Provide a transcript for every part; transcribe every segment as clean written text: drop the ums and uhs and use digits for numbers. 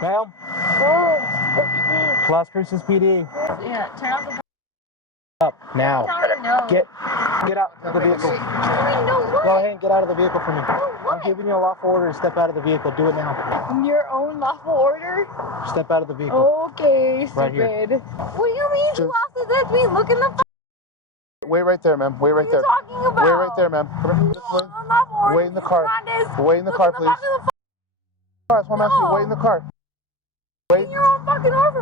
Ma'am? Las Cruces PD. Yeah, turn off the Up now. no. Get out of the vehicle. No, Go ahead and get out of the vehicle for me. I'm giving you a lawful order to step out of the vehicle. Do it now. Your own lawful order? Step out of the vehicle. Okay, stupid. Right here. What do you mean? Who else is this? Me? Look in the Wait right there, ma'am. Wait right there. What are you talking about? Wait right there, ma'am. Wait in the car. Wait in the car, please. That's why I'm asking you. Wait in the car. Wait. Your own fucking order.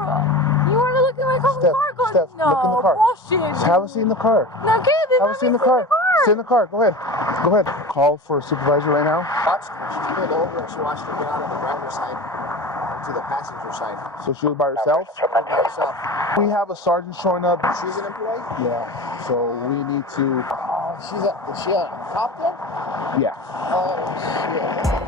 You want to look in my car? Steph, no, look in the car. Bullshit. Just have a seat in the car. No, okay, then have a seat in the car. Sit in the car. Go ahead. Go ahead. Call for a supervisor right now. She pulled over and she wants to get out of the driver's side to the passenger side. So she was by herself? By herself. We have a sergeant showing up. She's an employee? Yeah. So we need to... Is she a cop there? Yeah. Oh, shit.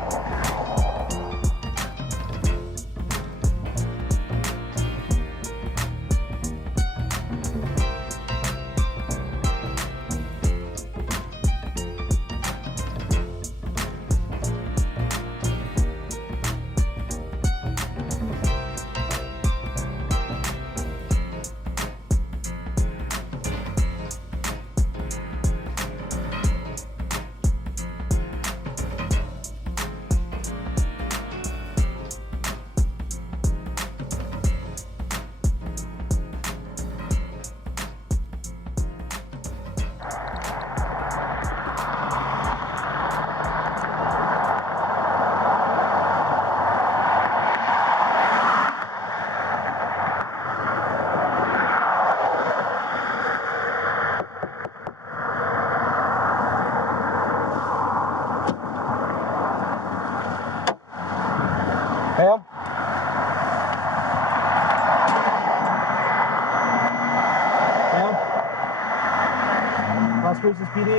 Ma'am? Ma'am? Las Cruces PD.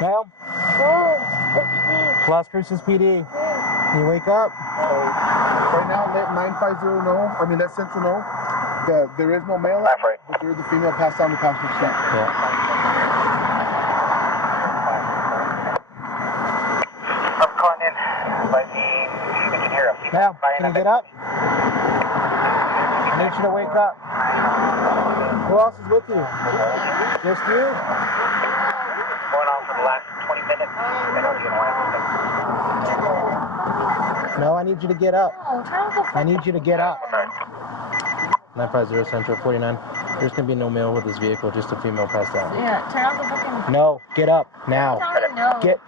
Ma'am? Las Cruces PD. Can you wake up? Right now, let 950 know, let Central know that there is no mail, but there is the female passed down the passenger seat. Yeah. I'm calling in by the engineer. Ma'am, can you get up? I need you to wake up. Who else is with you? Just you? Going on for the last 20 minutes. I know you're going to want to. No, I need you to get up. No, turn off the I need you to get up. 950 Central 49. There's going to be no mail with this vehicle, just a female passed out. Yeah, turn off the fucking... No, get up now. No. Get...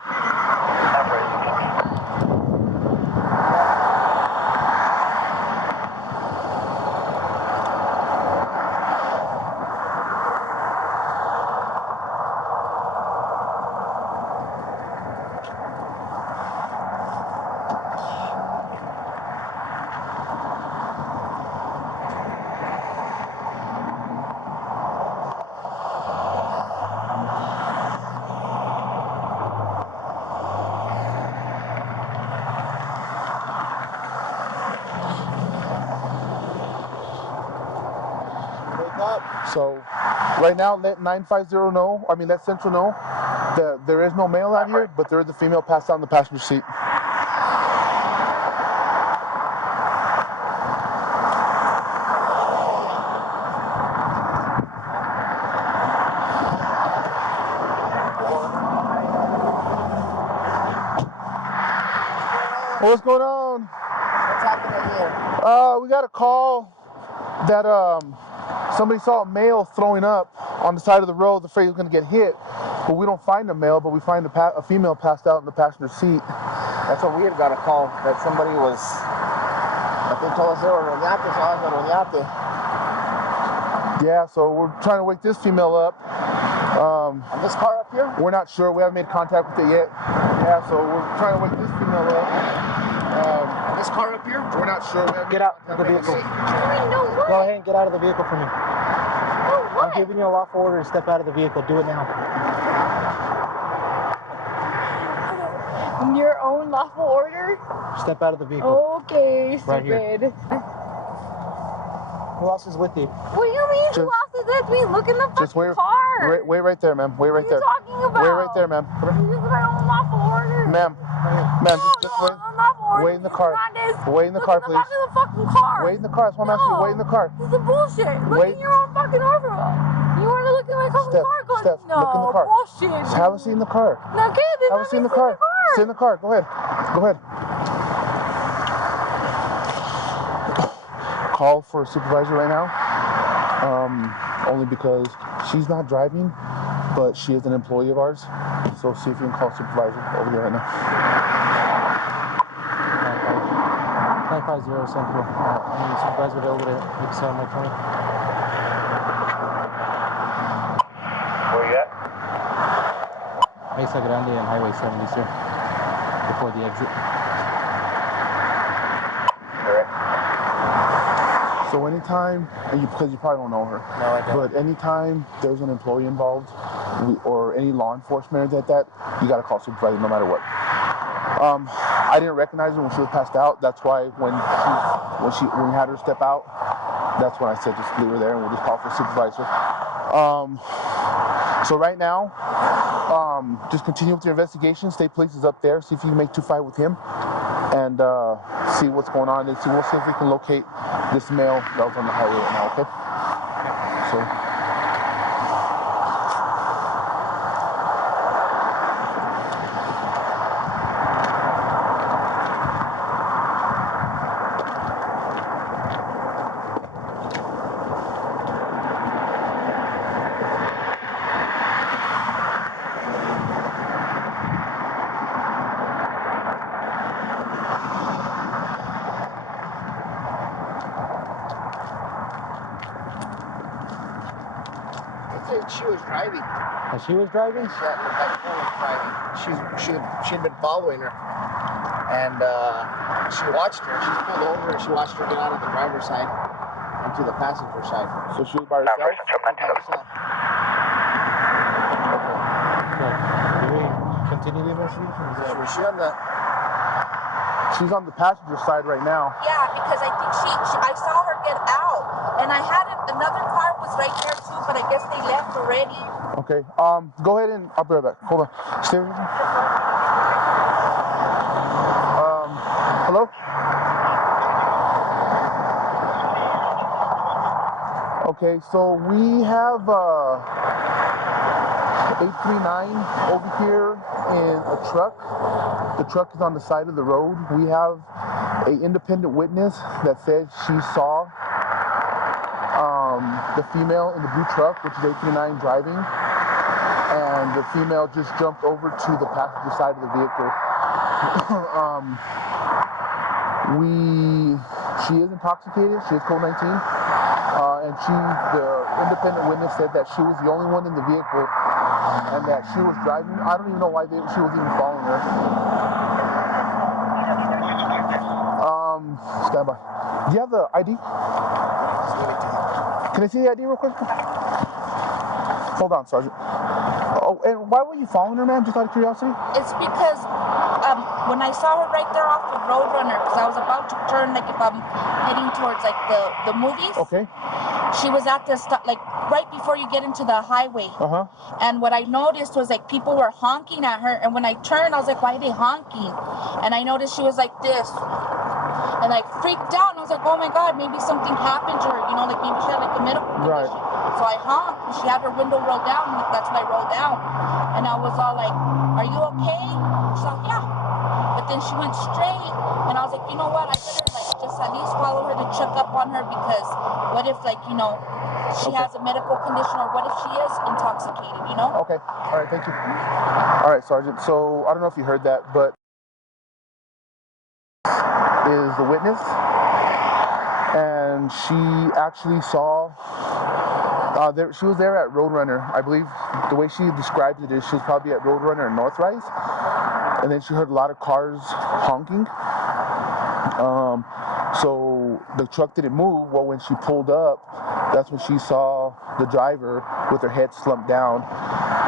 So, right now, let 950 know, let Central know that there is no mail out here, but there is the female passed out in the passenger seat. What's going on? What's happening here? We got a call that somebody saw a male throwing up on the side of the road. Afraid he was going to get hit, but we don't find a male, but we find a female passed out in the passenger seat. That's what we had got a call that somebody was. But they told us they were roñate, so I was roñate. Yeah, so we're trying to wake this female up. On this car up here? We're not sure. We haven't made contact with it yet. Yeah, so we're trying to wake this female up. On this car up here? We're not sure. We haven't Get out of the vehicle. No, what? Go ahead and get out of the vehicle for me. No, what? I'm giving you a lawful order to step out of the vehicle. Do it now. Your own lawful order? Step out of the vehicle. Okay, stupid. Right here. Who else is with you? What do you mean? Who else is this? Me? Look in the fucking car. Wait right there, ma'am. Wait right there. What are you talking about? Wait right there, ma'am. This is my unlawful order. Ma'am, just wait. Unlawful order. Wait in the car. Wait in the Look car, in the please. back of the fucking car. Wait in the car. That's what I'm asking you. Wait in the car. This is bullshit. Look Wait. in your own fucking order. You want to look at my fucking car? Go, Steph, no, look in the car. Bullshit. Just have a seat in the car. No, okay, then Have a seat in the car. Sit in the car. Go ahead. Go ahead. Call for a supervisor right now. Only because she's not driving, but she is an employee of ours. So see if you can call supervisor over here right now. 950 Central. I need a supervisor available to examine my claim. Where you at? Mesa Grande and Highway 70, sir. Before the exit. So anytime, because you probably don't know her, No, I don't. but anytime there's an employee involved, or any law enforcement like that, you gotta call supervisor no matter what. I didn't recognize her when she was passed out. That's why when we had her step out, that's when I said just leave her there and we'll just call for supervisor. So right now, just continue with your investigation. State police is up there. See if you can make 2-5 with him, and see what's going on. And we'll see if we can locate this male that was on the highway right now. Okay. So. She was driving. And she was driving? She was driving. She had been following her, and she watched her. She pulled over and she watched her get out of the driver's side into the passenger side. So she was by herself? Okay. Do we continue the investigation? She's on the passenger side right now. Yeah, because I think I saw her get out, and I had another car was right there too, but I guess they left already. Okay. Go ahead and I'll be right back. Hold on. Stay with me. Hello? Okay, so we have 839 over here in a truck. The truck is on the side of the road. We have an independent witness that says she saw the female in the blue truck, which is 839 driving, and the female just jumped over to the passenger side of the vehicle. She is intoxicated. She is code 19, and the independent witness said that she was the only one in the vehicle, and that she was driving. I don't even know why she was even following her. Stand by. Do you have the ID? Can I see the ID real quick? Hold on, Sergeant. Oh, and why were you following her, man? Just out of curiosity? It's because when I saw her right there off the Roadrunner, because I was about to turn, like if I'm heading towards like the movies. Okay. She was at the like right before you get into the highway. Uh-huh. And what I noticed was like people were honking at her, and when I turned, I was like, why are they honking? And I noticed she was like this. And like freaked out, and I was like, oh my God, maybe something happened to her, like maybe she had like a medical condition. Right. So I honked, and she had her window rolled down, and that's when I rolled down. And I was all like, are you okay? She's like, yeah. But then she went straight, and I was like, you know what, I better like just at least follow her to check up on her, because what if like, she has a medical condition, or what if she is intoxicated, Okay, all right, thank you. All right, Sergeant, so I don't know if you heard that, but is the witness, and she actually saw she was there at Roadrunner. I believe the way she described it is she was probably at Roadrunner and Northrise, and then she heard a lot of cars honking. So the truck didn't move. Well, when she pulled up, that's when she saw the driver with her head slumped down,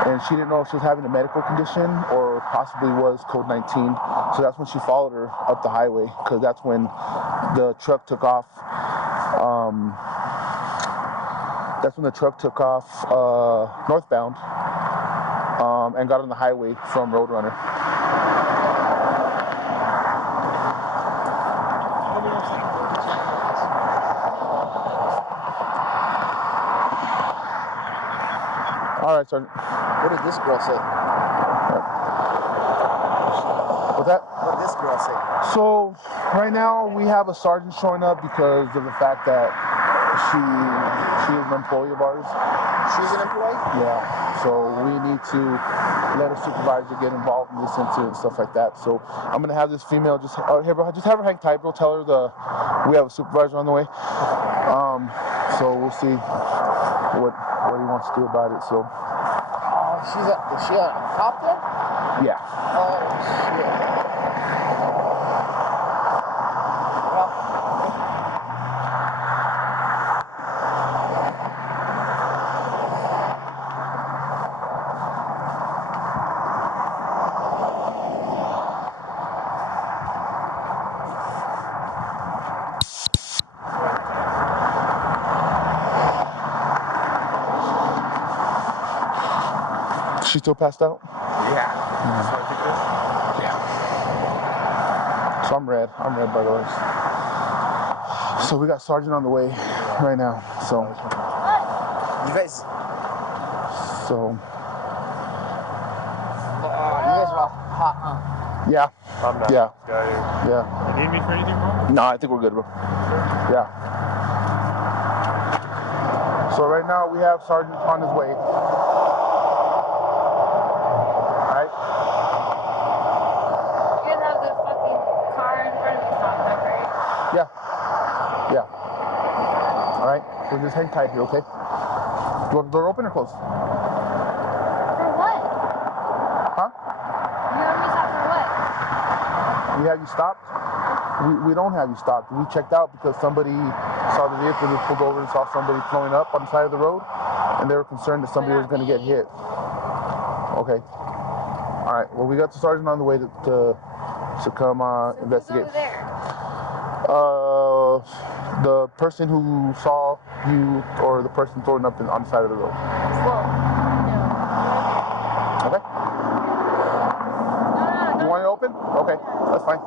and she didn't know if she was having a medical condition or possibly was code 19. So that's when she followed her up the highway, because that's when the truck took off. That's when the truck took off northbound, and got on the highway from Roadrunner. All right, Sergeant. What did this girl say? What's that? What did this girl say? So right now we have a sergeant showing up because of the fact that she is an employee of ours. She's an employee? Yeah. So we need to let a supervisor get involved in this incident and stuff like that. So I'm gonna have this female just have her hang tight, bro. Tell her we have a supervisor on the way. So we'll see what he wants to do about it. So. Is she a cop then? Yeah. Oh shit. Well. She still passed out? Yeah. That's what I think it is? Yeah. So I'm red, by the way. So we got Sergeant on the way right now. So. You guys. So. You guys are all hot, huh? Yeah. I'm not. Yeah. Yeah. You need me for anything, bro? No, I think we're good, bro. Yeah. So right now we have Sergeant on his way. Alright? You guys have the fucking car in front of you stopped up, right? Yeah. Yeah. Alright? So just hang tight here, okay? Do you want the door open or closed? For what? Huh? You have me stopped for what? We have you stopped? We don't have you stopped. We checked out because somebody saw the vehicle, just pulled over and saw somebody throwing up on the side of the road, and they were concerned that somebody was going to get hit. Okay. All right. Well, we got the sergeant on the way to come investigate. Who's over there? The person who saw you, or the person throwing up on the side of the road. Well, no. Okay. No. You want it open? Okay, that's fine.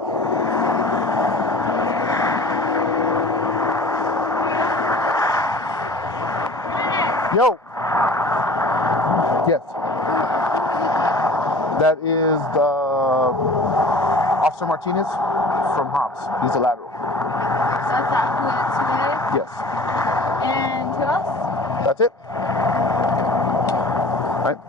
Yo. Yes. That is Officer Martinez from Hobbs. He's a lateral. So that's that. Who it is? Yes. And who else? That's it. All right.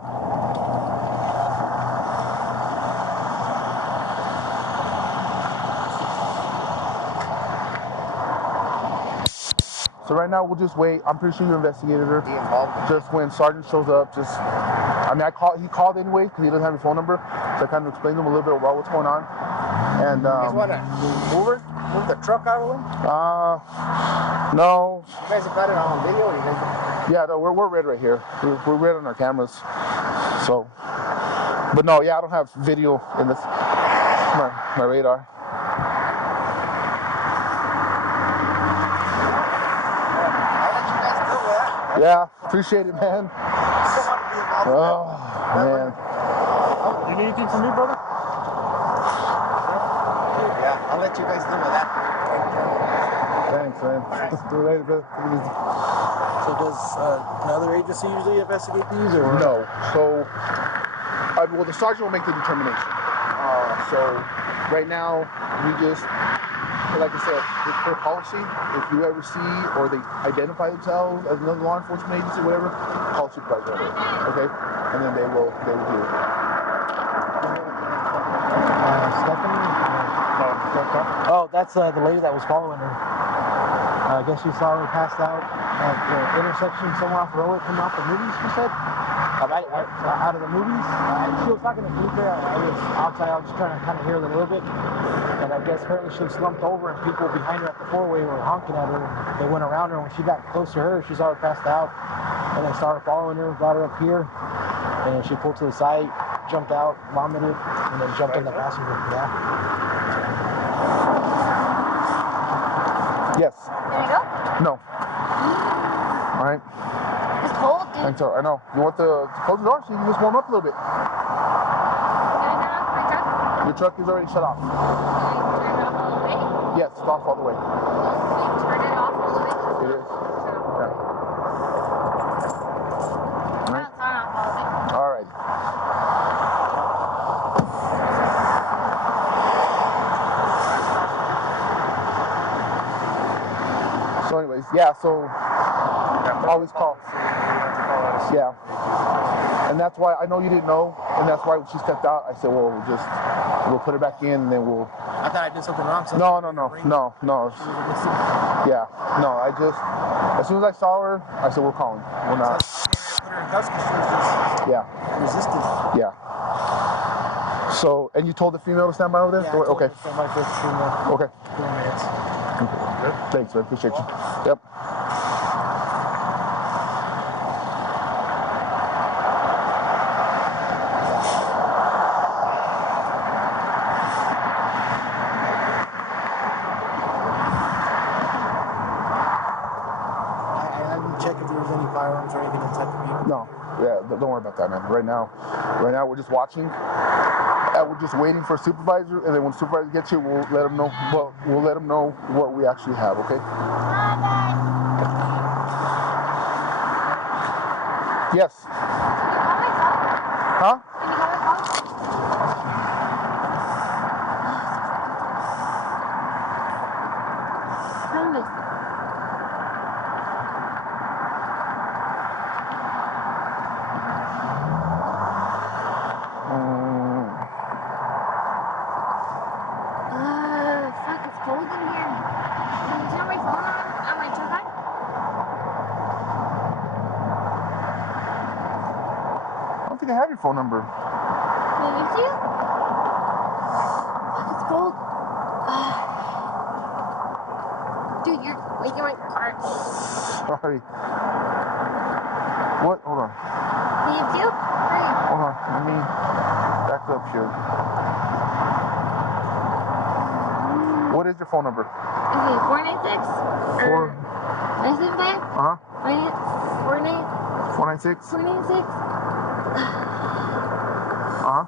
So right now we'll just wait. I'm pretty sure you investigated her. Be involved. Just when Sergeant shows up, he called anyway because he doesn't have his phone number. So I kind of explained to him a little bit about what's going on. And you guys want to move her? Move the truck out of the way? No. You guys have got it on video? Or you guys Yeah, no, we're red right here. We're red on our cameras. So, but no, yeah, I don't have video in this my radar. I'll let you guys deal with that. Yeah, appreciate it, man. I don't want to be involved. Oh, man. You need anything from me, brother? Yeah, I'll let you guys deal with that. Thanks, man. See you later, brother. So does another agency usually investigate these, or No. So, well, the sergeant will make the determination. So, right now, we just, like I said, it's per policy. If you ever see or they identify themselves as another law enforcement agency, whatever, call supervisor. Okay, and then they will do it. Stephanie? Oh, that's the lady that was following her. I guess you saw her passed out at the intersection somewhere off the road coming off the movies, you said? Out of the movies? She was talking to Felipe. I was outside. I was just trying to kind of hear it a little bit. And I guess apparently she was slumped over and people behind her at the four-way were honking at her. They went around her. When she got close to her, she saw her passed out. And they started following her, got her up here. And she pulled to the side, jumped out, vomited, and then jumped in the passenger. Yeah. Yes. There you go. No. All right. Just cold, dude. And so, I know. You want to close the door so you can just warm up a little bit. Can I turn off my truck? Your truck is already shut off. Can I turn it off all the way? Yes, it's off all the way. Can I turn it off all the way? It is. Okay. Turn it off all the way. All right. So anyways, yeah, so always call. Yeah. And that's why I know you didn't know, and that's why when she stepped out, I said, well, we'll put her back in, and then we'll. I thought I did something wrong. So No. Yeah, no, I just, as soon as I saw her, I said, we're calling. We're not. Put her in cuffs because she was just Yeah, resistant. yeah. So, and you told the female to stand by over there? Yeah, I told Okay. her to stand by for a few more Okay. minutes. Thanks, man. Appreciate you. Yep. I didn't check if there was any firearms or anything inside the vehicle. No. Yeah, don't worry about that, man. Right now we're just watching. We're just waiting for a supervisor, and then when supervisor gets here, we'll let him know. Well, we'll let him know what we actually have. Okay? Yes. Huh? Fuck, it's cold in here. Can you turn my phone on my truck on? I don't think I have your phone number. Can I give it to you? Fuck, it's cold. Dude, you're making my car. Sorry. What? Hold on. Can I give it to you? Hurry. Hold on. Let me back up here. What is your phone number? Okay, 496 or 975? Uh-huh. 496? 496? 496? Uh-huh.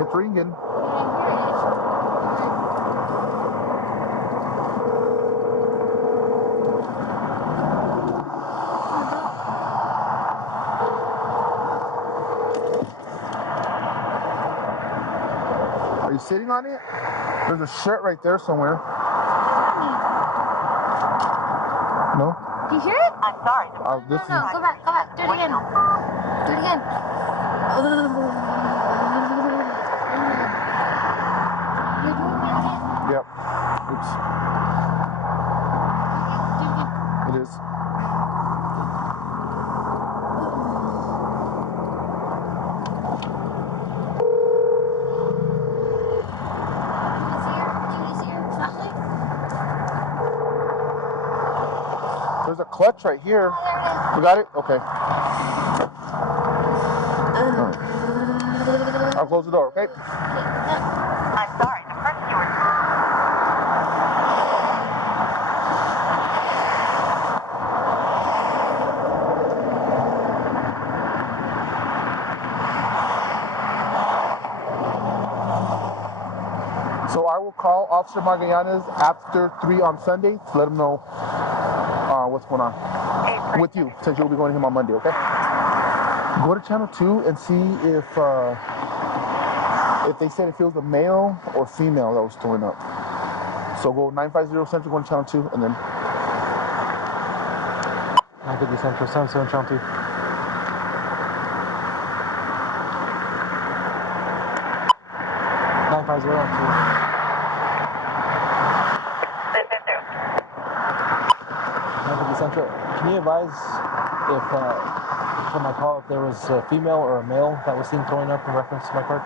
It's ringing. Yeah, I hear it. Are you sitting on it? There's a shirt right there somewhere. No? Do you hear it? I'm sorry. This No, go back. Do it again. Do it again. You're doing it again. Yep. Oops. Do it again. It is. Do you see her flashlight? There's a clutch right here. Oh, there it is. You got it? Okay. I'll close the door, okay? I'm sorry. The person you were... So I will call Officer Magallanes after 3 on Sunday to let him know what's going on with you, since you'll be going to him on Monday, okay? Go to channel 2 and see if they said if it was a male or female that was throwing up. So go 950 Central, go to channel 2, and then 950 Central, 77 channel 2. Central. Can you advise if for my call if there was a female or a male that was seen throwing up in reference to my card?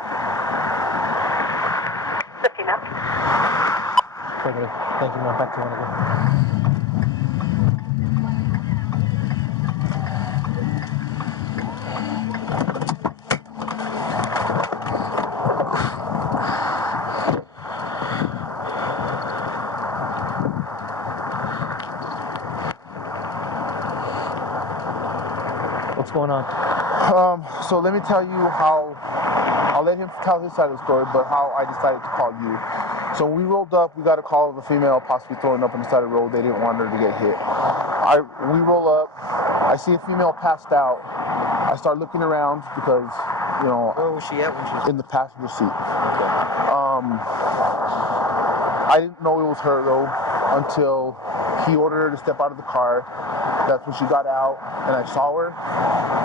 The female. Perfect. Thank you, man. Back to one again. What's going on? So let me tell you how, I'll let him tell his side of the story, but how I decided to call you. So when we rolled up, we got a call of a female possibly throwing up on the side of the road. They didn't want her to get hit. We roll up, I see a female passed out. I start looking around because, you know. Where was she at when she was in the passenger seat? Okay. I didn't know it was her though until he ordered her to step out of the car. That's when she got out, and I saw her,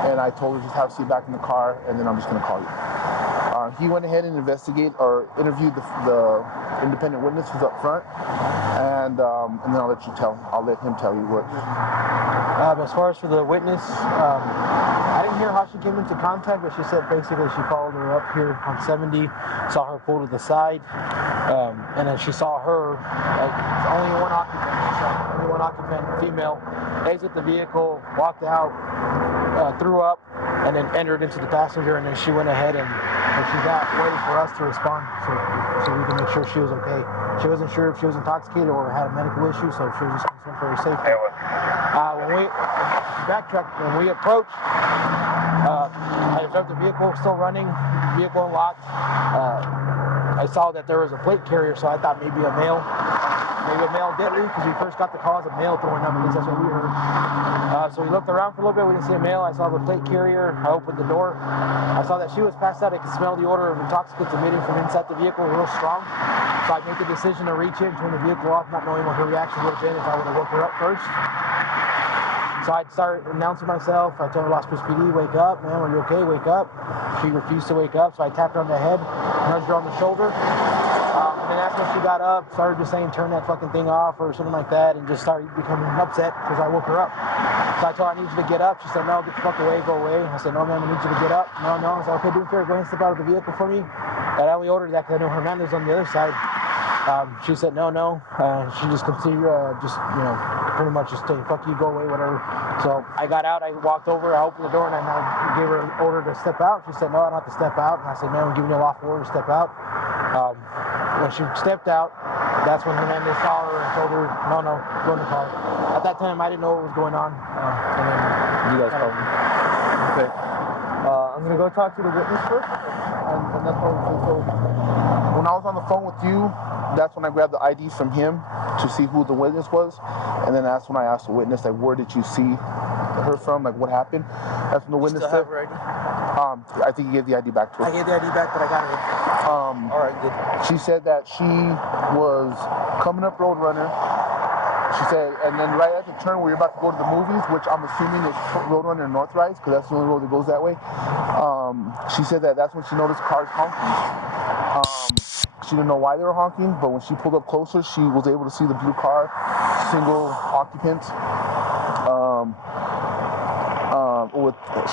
and I told her just have a seat back in the car, and then I'm just going to call you. He went ahead and interviewed the independent witnesses up front, and then I'll let him tell you what. As far as for the witness, I didn't hear how she came into contact, but she said basically she followed her up here on 70, saw her pull to the side, and then she saw her, only one occupant, female, exit the vehicle, walked out, threw up, and then entered into the passenger, and then she went ahead and she waited for us to respond so we can make sure she was okay. She wasn't sure if she was intoxicated or had a medical issue, so she was just concerned for her safety. When we approached, I observed the vehicle still running, vehicle unlocked. I saw that there was a plate carrier, so I thought maybe a male did leave, because we first got the call as a male throwing up, at least that's what we heard. So we looked around for a little bit, we didn't see a male. I saw the plate carrier, I opened the door. I saw that she was passed out. I could smell the odor of intoxicants emitting from inside the vehicle real strong. So I made the decision to reach in, turn the vehicle off, not knowing what her reaction would have been if I would have woke her up first. So I'd start announcing myself. I told her, Las Cruz PD, wake up, man, are you okay? Wake up. She refused to wake up, so I tapped her on the head, nudged her on the shoulder. And then that's when she got up, started just saying, turn that fucking thing off or something like that, and just started becoming upset because I woke her up. So I told her, I need you to get up. She said, no, get the fuck away, go away. I said, no, man, I need you to get up. No. I said, okay, do me a favor, go ahead and step out of the vehicle for me. And I only ordered that because I knew her man was on the other side. She said, no. She just continued, pretty much just saying, fuck you, go away, whatever. So I got out, I walked over, I opened the door, and I gave her an order to step out. She said, no, I don't have to step out. And I said, man, I'm giving you a lawful order to step out. When she stepped out, that's when Hernandez saw her and told her, no, go in the car. At that time, I didn't know what was going on. And then you guys called me. Okay. I'm going to go talk to the witness first. And that's what so when I was on the phone with you, that's when I grabbed the IDs from him to see who the witness was. And then that's when I asked the witness, like, where did you see her from? Like, what happened? That's when the witness said. Her ID? I think he gave the ID back to her. I gave the ID back, but I got it. All right, good. She said that she was coming up Roadrunner. She said, and then right at the turn where you're about to go to the movies, which I'm assuming is Roadrunner and Northrise, because that's the only road that goes that way. She said that's when she noticed cars honking. She didn't know why they were honking, but when she pulled up closer, she was able to see the blue car, single occupant.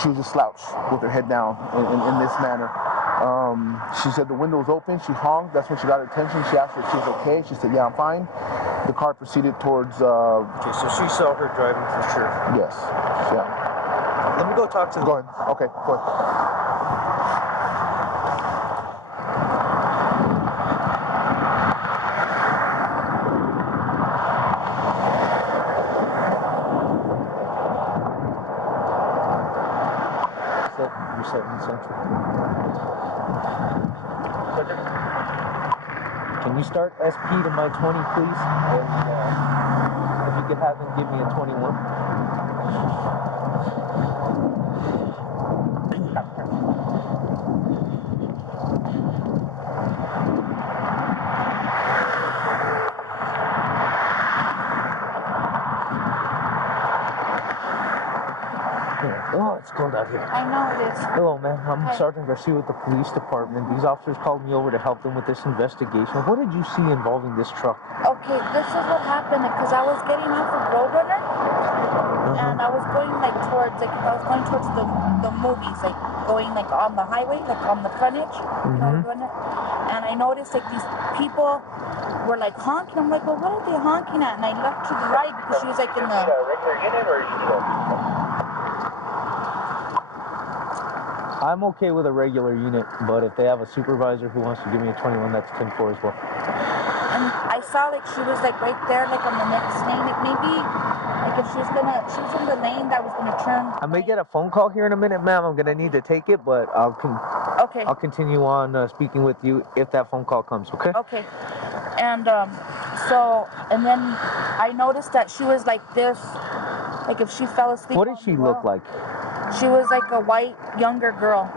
She was just slouched with her head down in this manner. She said the window was open. She honked. That's when she got her attention. She asked her if she was okay. She said, yeah, I'm fine. The car proceeded towards... Okay, so she saw her driving for sure. Yes. Yeah. Let me go talk to them. Go ahead. Okay, go ahead. You're 7 Central. Can you start SP to my 20, please? And if you could have them give me a 21. Oh, it's cold out here. I know it is. Hello, ma'am. I'm Sergeant Garcia with the police department. These officers called me over to help them with this investigation. What did you see involving this truck? Okay, this is what happened, because I was getting off of Roadrunner, and I was going towards the movies, going on the highway, on the frontage, and I noticed these people were honking. I'm like, well, what are they honking at? And I looked to the right because she was in the... regular unit or I'm okay with a regular unit, but if they have a supervisor who wants to give me a 21, that's 10-4 as well. And I saw she was right there, on the next lane, maybe, I Like if she was in the lane that was gonna turn. I may get a phone call here in a minute, ma'am. I'm gonna need to take it, but I'll continue on speaking with you if that phone call comes. Okay. Okay. And and then I noticed that she was like this, like if she fell asleep. What did she look like? She was like a white younger girl.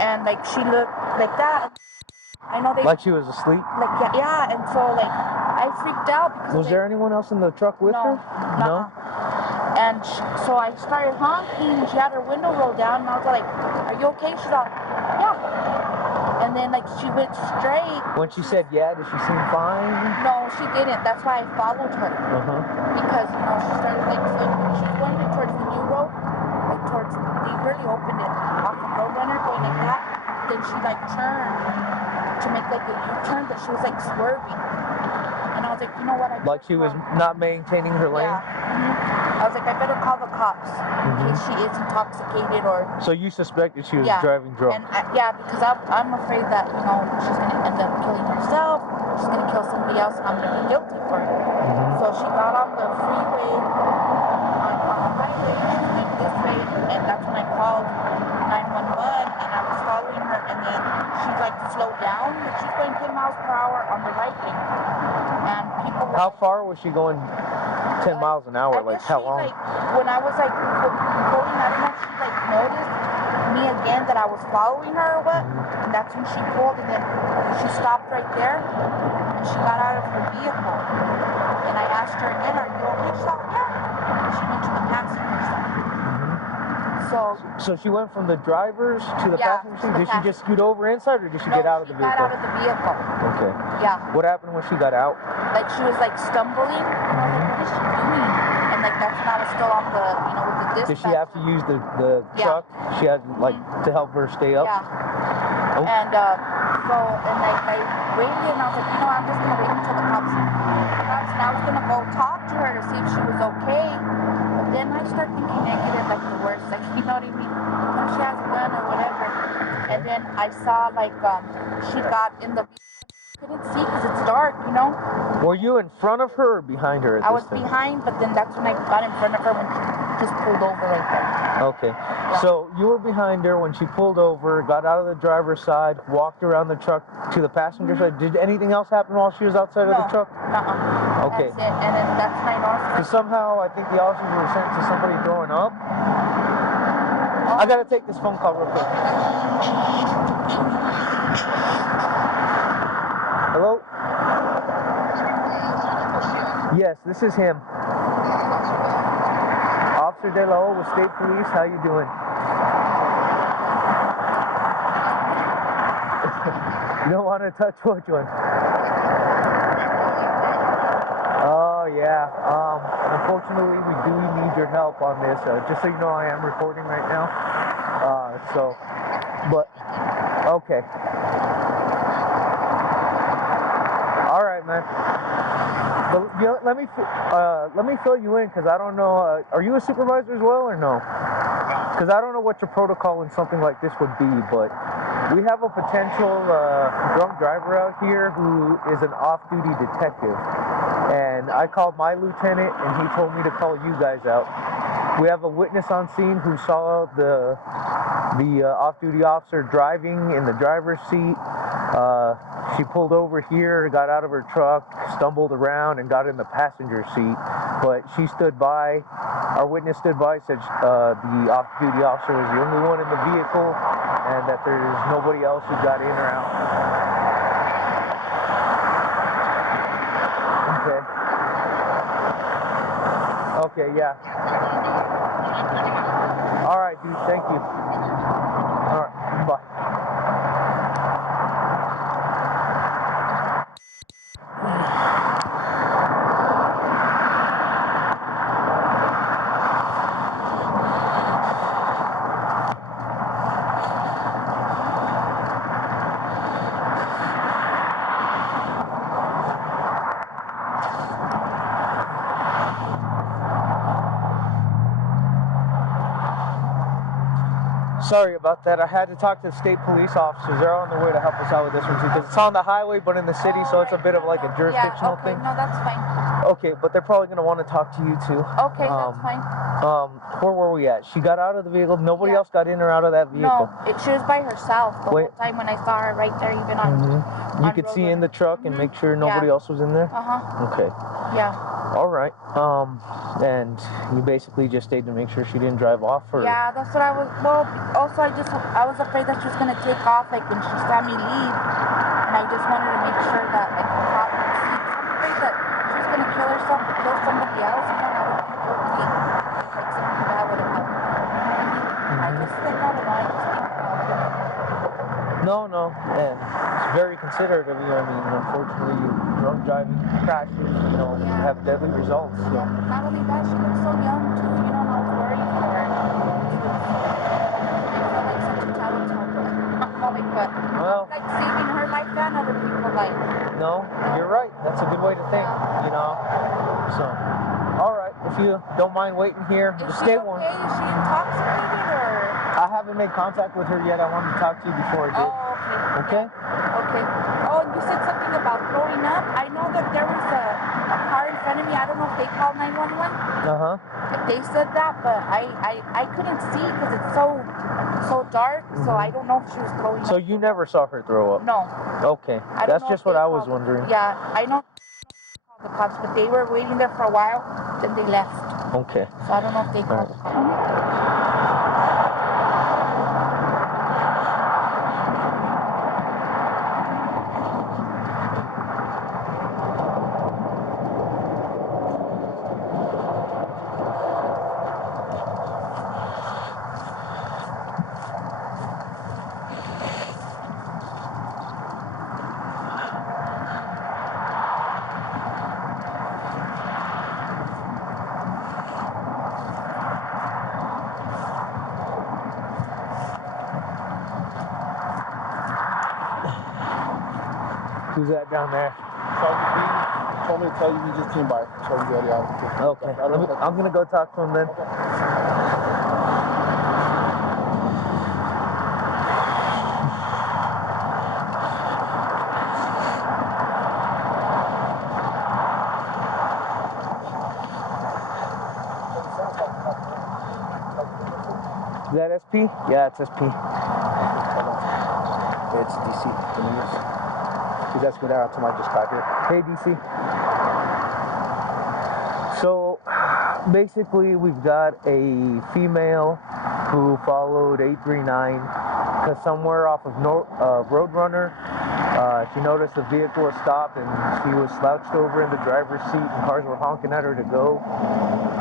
And like she looked like that. I know they. Like she was asleep. Like yeah, and so like I freaked out because. Was there anyone else in the truck with her? No. And so I started honking, and she had her window rolled down, and I was like, "Are you okay?" She's like, "Yeah." And then like she went straight. When she said yeah, did she seem fine? No, she didn't. That's why I followed her. Because she started like she was going towards the new road, like towards they really opened it off of Roadrunner, going like that. Then she like turned to make like a U-turn, but she was like swerving. And I was like, you know what? Like she was not maintaining her lane? Yeah. I was like, I better call the cops in case she is intoxicated or. So you suspected she was driving drunk? And because I'm afraid that she's gonna end up killing herself. She's gonna kill somebody else, and I'm gonna be guilty for it. So she got on the freeway, on the highway. She went this way, and that's when I called 911, and I was following her, and then she like slowed down. She's going 10 miles per hour on the right lane, and people. How far was she going? 10 miles an hour, like how long? Like, when I was like pulling, I don't know if she like noticed me again that I was following her or what, and that's when she pulled, and then she stopped right there, and she got out of her vehicle, and I asked her again, "Are you okay?" She's like, "Yeah." And she went to the passenger side. So she went from the driver's to the passenger seat. Did she just scoot over inside, or did she get out of the vehicle? She got out of the vehicle. Okay. Yeah. What happened when she got out? Like she was like stumbling. And I was like, what is she doing? And like that's when I was still on the, with the dispatch. Did she have to use the truck? She had like to help her stay up? Yeah. Oh. And like I waited, and I was like, I'm just gonna wait until the cops. And I was gonna go talk to her to see if she was okay. But then I start thinking negative, like the worst, like you know what I mean? If she has a gun or whatever. And then I saw like she got in the. Couldn't see because it's dark, Were you in front of her or behind her? I was behind, but then that's when I got in front of her when she just pulled over right there. Okay. Yeah. So you were behind her when she pulled over, got out of the driver's side, walked around the truck to the passenger side. Did anything else happen while she was outside of the truck? Okay. That's it. And then that's when I noticed. Because somehow I think the officers were sent to somebody throwing up. I gotta take this phone call real quick. Hello? Yes, this is him. Officer De La O with State Police. How you doing? You don't want to touch which one? Oh, yeah. Unfortunately, we do need your help on this. Just so you know, I am recording right now. Okay. All right, man. But, let me fill you in because I don't know. Are you a supervisor as well or no? Because I don't know what your protocol in something like this would be, but we have a potential drunk driver out here who is an off-duty detective. And I called my lieutenant, and he told me to call you guys out. We have a witness on scene who saw the off-duty officer driving in the driver's seat. She pulled over here, got out of her truck, stumbled around, and got in the passenger seat. But she stood by. Our witness stood by, said the off-duty officer was the only one in the vehicle, and that there's nobody else who got in or out. Okay, yeah. All right, dude, thank you. All right, bye. Sorry about that. I had to talk to the state police officers. They're on their way to help us out with this one too, because it's on the highway, but in the city, so it's a bit of like a jurisdictional thing. No, that's fine. Okay, but they're probably gonna want to talk to you too. Okay, that's fine. Where were we at? She got out of the vehicle. Nobody Yeah. else got in or out of that vehicle. No, she was by herself the whole time when I saw her right there, even on. You could see in the truck and make sure nobody else was in there. Okay. Yeah. All right. And you basically just stayed to make sure she didn't drive off, or? Yeah, that's what I was. Well, also I was afraid that she was gonna take off, like when she saw me leave, and I just wanted to make sure that like the cop would see. I'm afraid that she was gonna kill herself or kill somebody else. You know, I would be guilty if like something bad would have happened. I just think I don't know. I just think about it. No, and it's very considerate of you. I mean, unfortunately, drunk driving crashes, you know, have deadly results. So. Yeah. Not only that, she looks so young too. You know, and I was worried for her. I feel like such a tattletale, but well, like saving her life and other people's life. No, you're right. That's a good way to think. You know, so. All right, if you don't mind waiting here, Is stay she warm. okay? Is she intoxicated or? I haven't made contact with her yet. I wanted to talk to you before I did. Oh, okay. Okay. Oh, and you said something about throwing up. I know that there was a car in front of me. I don't know if they called 911. If they said that, but I couldn't see because it's so dark. So I don't know if she was throwing up. So you never saw her throw up? No. Okay. That's just what I was wondering. Yeah, I know the cops, but they were waiting there for a while. Then they left. Okay. So I don't know if they called the cops. Who's that down there? Sergeant B told me to tell you he just came by. Sergeant Garcia. Okay. I'm gonna go talk to him then. Is that SP? Yeah, it's SP. It's DC Dominguez. He's asking that to my describer. Hey, DC. So, basically, we've got a female who followed 839 because somewhere off of Roadrunner, she noticed the vehicle was stopped and she was slouched over in the driver's seat and cars were honking at her to go.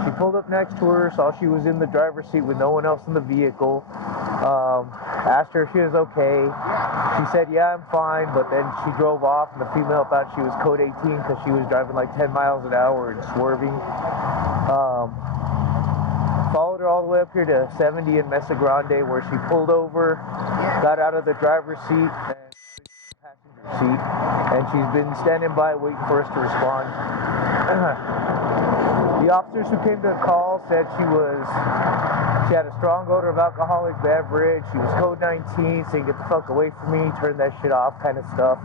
She pulled up next to her, saw she was in the driver's seat with no one else in the vehicle. Asked her if she was okay. She said, yeah, I'm fine, but then she drove off and the female thought she was code 18 because she was driving like 10 miles an hour and swerving. Followed her all the way up here to 70 in Mesa Grande where she pulled over, got out of the driver's seat and passenger seat, and she's been standing by waiting for us to respond. The officers who came to the call said she had a strong odor of alcoholic beverage, she was code 19, saying get the fuck away from me, turn that shit off kind of stuff.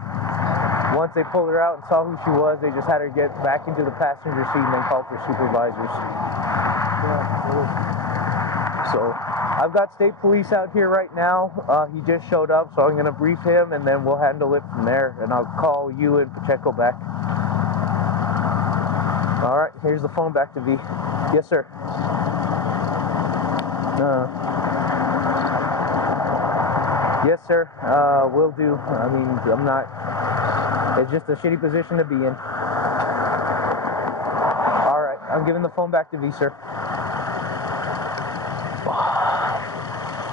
Once they pulled her out and saw who she was, they just had her get back into the passenger seat and then called for supervisors. So I've got state police out here right now. He just showed up, so I'm going to brief him and then we'll handle it from there, and I'll call you and Pacheco back. All right, here's the phone back to V. Yes, sir. Yes, sir. Will do. I mean, I'm not. It's just a shitty position to be in. All right, I'm giving the phone back to V, sir.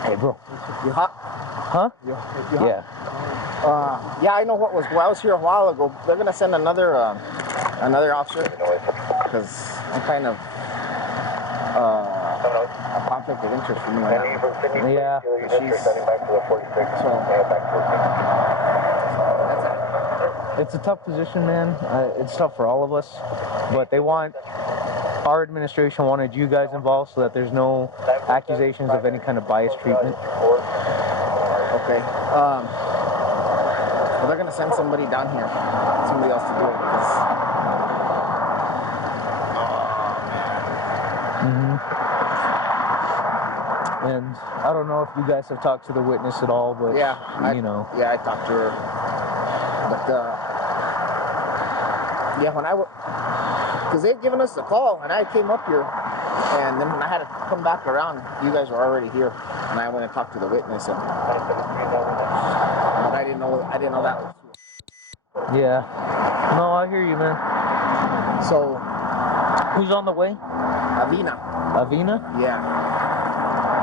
Hey, bro. You hot? Huh? You hot? Yeah. Yeah, I know what was. Well, I was here a while ago. They're gonna send another officer because I'm kind of a conflict of interest for me right now. Yeah. It's a tough position, man. It's tough for all of us, but our administration wanted you guys involved so that there's no accusations of any kind of biased treatment. Okay. Well, they're gonna send somebody down here, somebody else to do it because And I don't know if you guys have talked to the witness at all, but Yeah, you know. Yeah, I talked to her. But yeah, when because they'd given us a call, and I came up here, and then when I had to come back around, you guys were already here, and I went and talked to the witness, and but I didn't know that was. Yeah. No, I hear you, man. So, who's on the way? Avina. Avina? Yeah.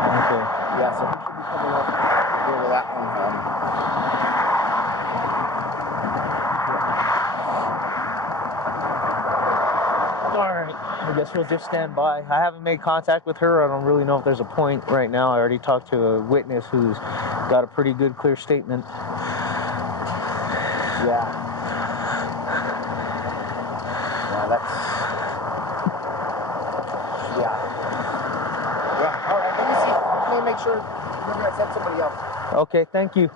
Okay. Yeah, so he should be coming up over that one. Alright, I guess we'll just stand by. I haven't made contact with her. I don't really know if there's a point right now. I already talked to a witness who's got a pretty good, clear statement. Yeah. Yeah, that's... Yeah. Yeah, alright, let me see. Let me make sure we're going to send somebody else. Okay, thank you.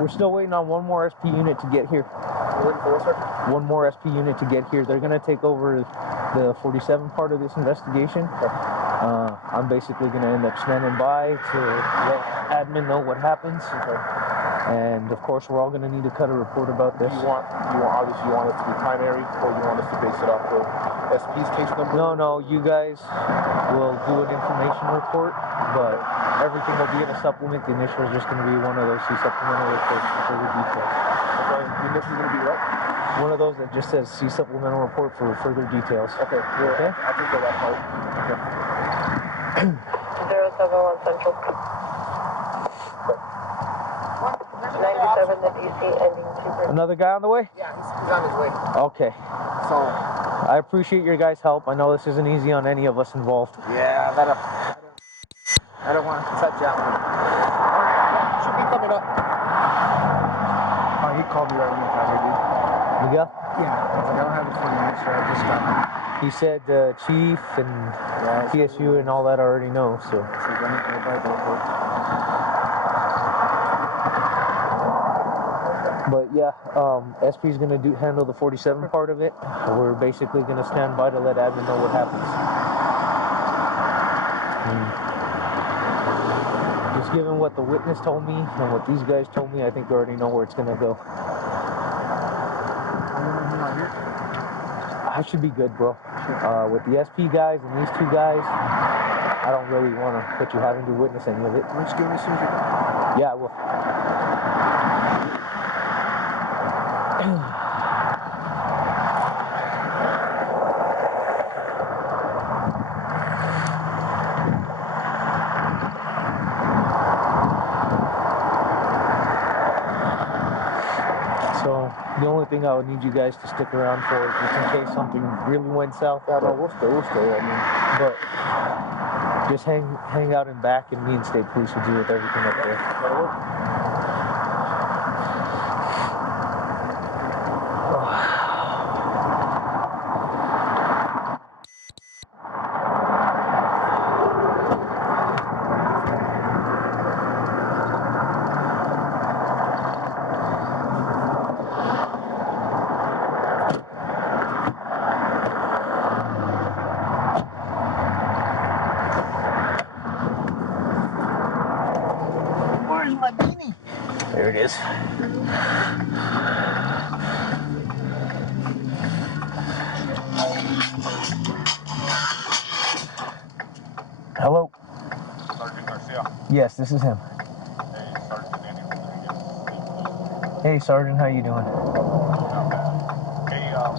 We're still waiting on one more SP unit to get here. You're waiting for what, sir? One more SP unit to get here. They're going to take over the 47 part of this investigation. I'm basically going to end up standing by to let admin know what happens. And of course, we're all going to need to cut a report about this. Obviously you want it to be primary, or you want us to base it off the SP's case number? No, you guys will do an information report, but everything will be in a supplement. The initial is just going to be one of those C supplemental reports for further details. Okay, the initial is going to be what? One of those that just says C supplemental report for further details. Okay, well, okay? I think that part. Okay. 071 Central. 97 the DC ending 2. Another guy on the way? Yeah, he's on his way. Okay. So, I appreciate your guys' help. I know this isn't easy on any of us involved. Yeah, I don't want to touch that one. Alright, should be coming up. Oh, he called me right when he got here, dude. Miguel? Yeah, I was like, I don't have it for you, sir. I just got it. He said Chief and PSU and all that I already know, so. But yeah, SP's gonna handle the 47 part of it. We're basically gonna stand by to let admin know what happens. Just given what the witness told me and what these guys told me, I think we already know where it's gonna go. I should be good, bro. With the SP guys and these two guys, I don't really want to put you having to witness any of it. Why don't you give me some? Yeah, I will. So the only thing I would need you guys to stick around for is just in case something really went south. Yeah, no, we'll stay. I mean, but just hang out in back, and me and state police will deal with everything up there. Where's my beanie? There it is. Hello? Sergeant Garcia. Yes, this is him. Hey, Sergeant Andy. Hey, Sergeant, how you doing? Not bad. Hey, I'm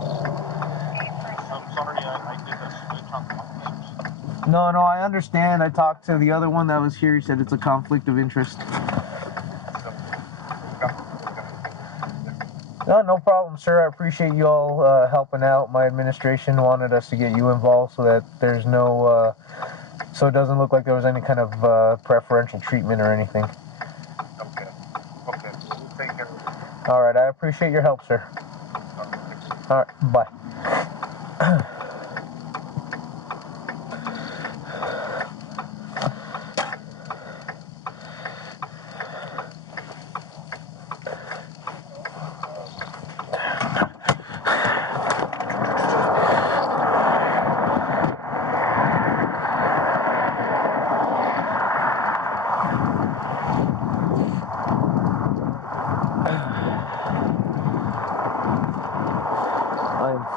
sorry I did the switch on the officers. No, I understand. I talked to the other one that was here. He said it's a conflict of interest. No problem, sir. I appreciate you all helping out. My administration wanted us to get you involved so that there's no, so it doesn't look like there was any kind of preferential treatment or anything. Okay, we'll take care of it. All right, I appreciate your help, sir. Okay. All right, bye.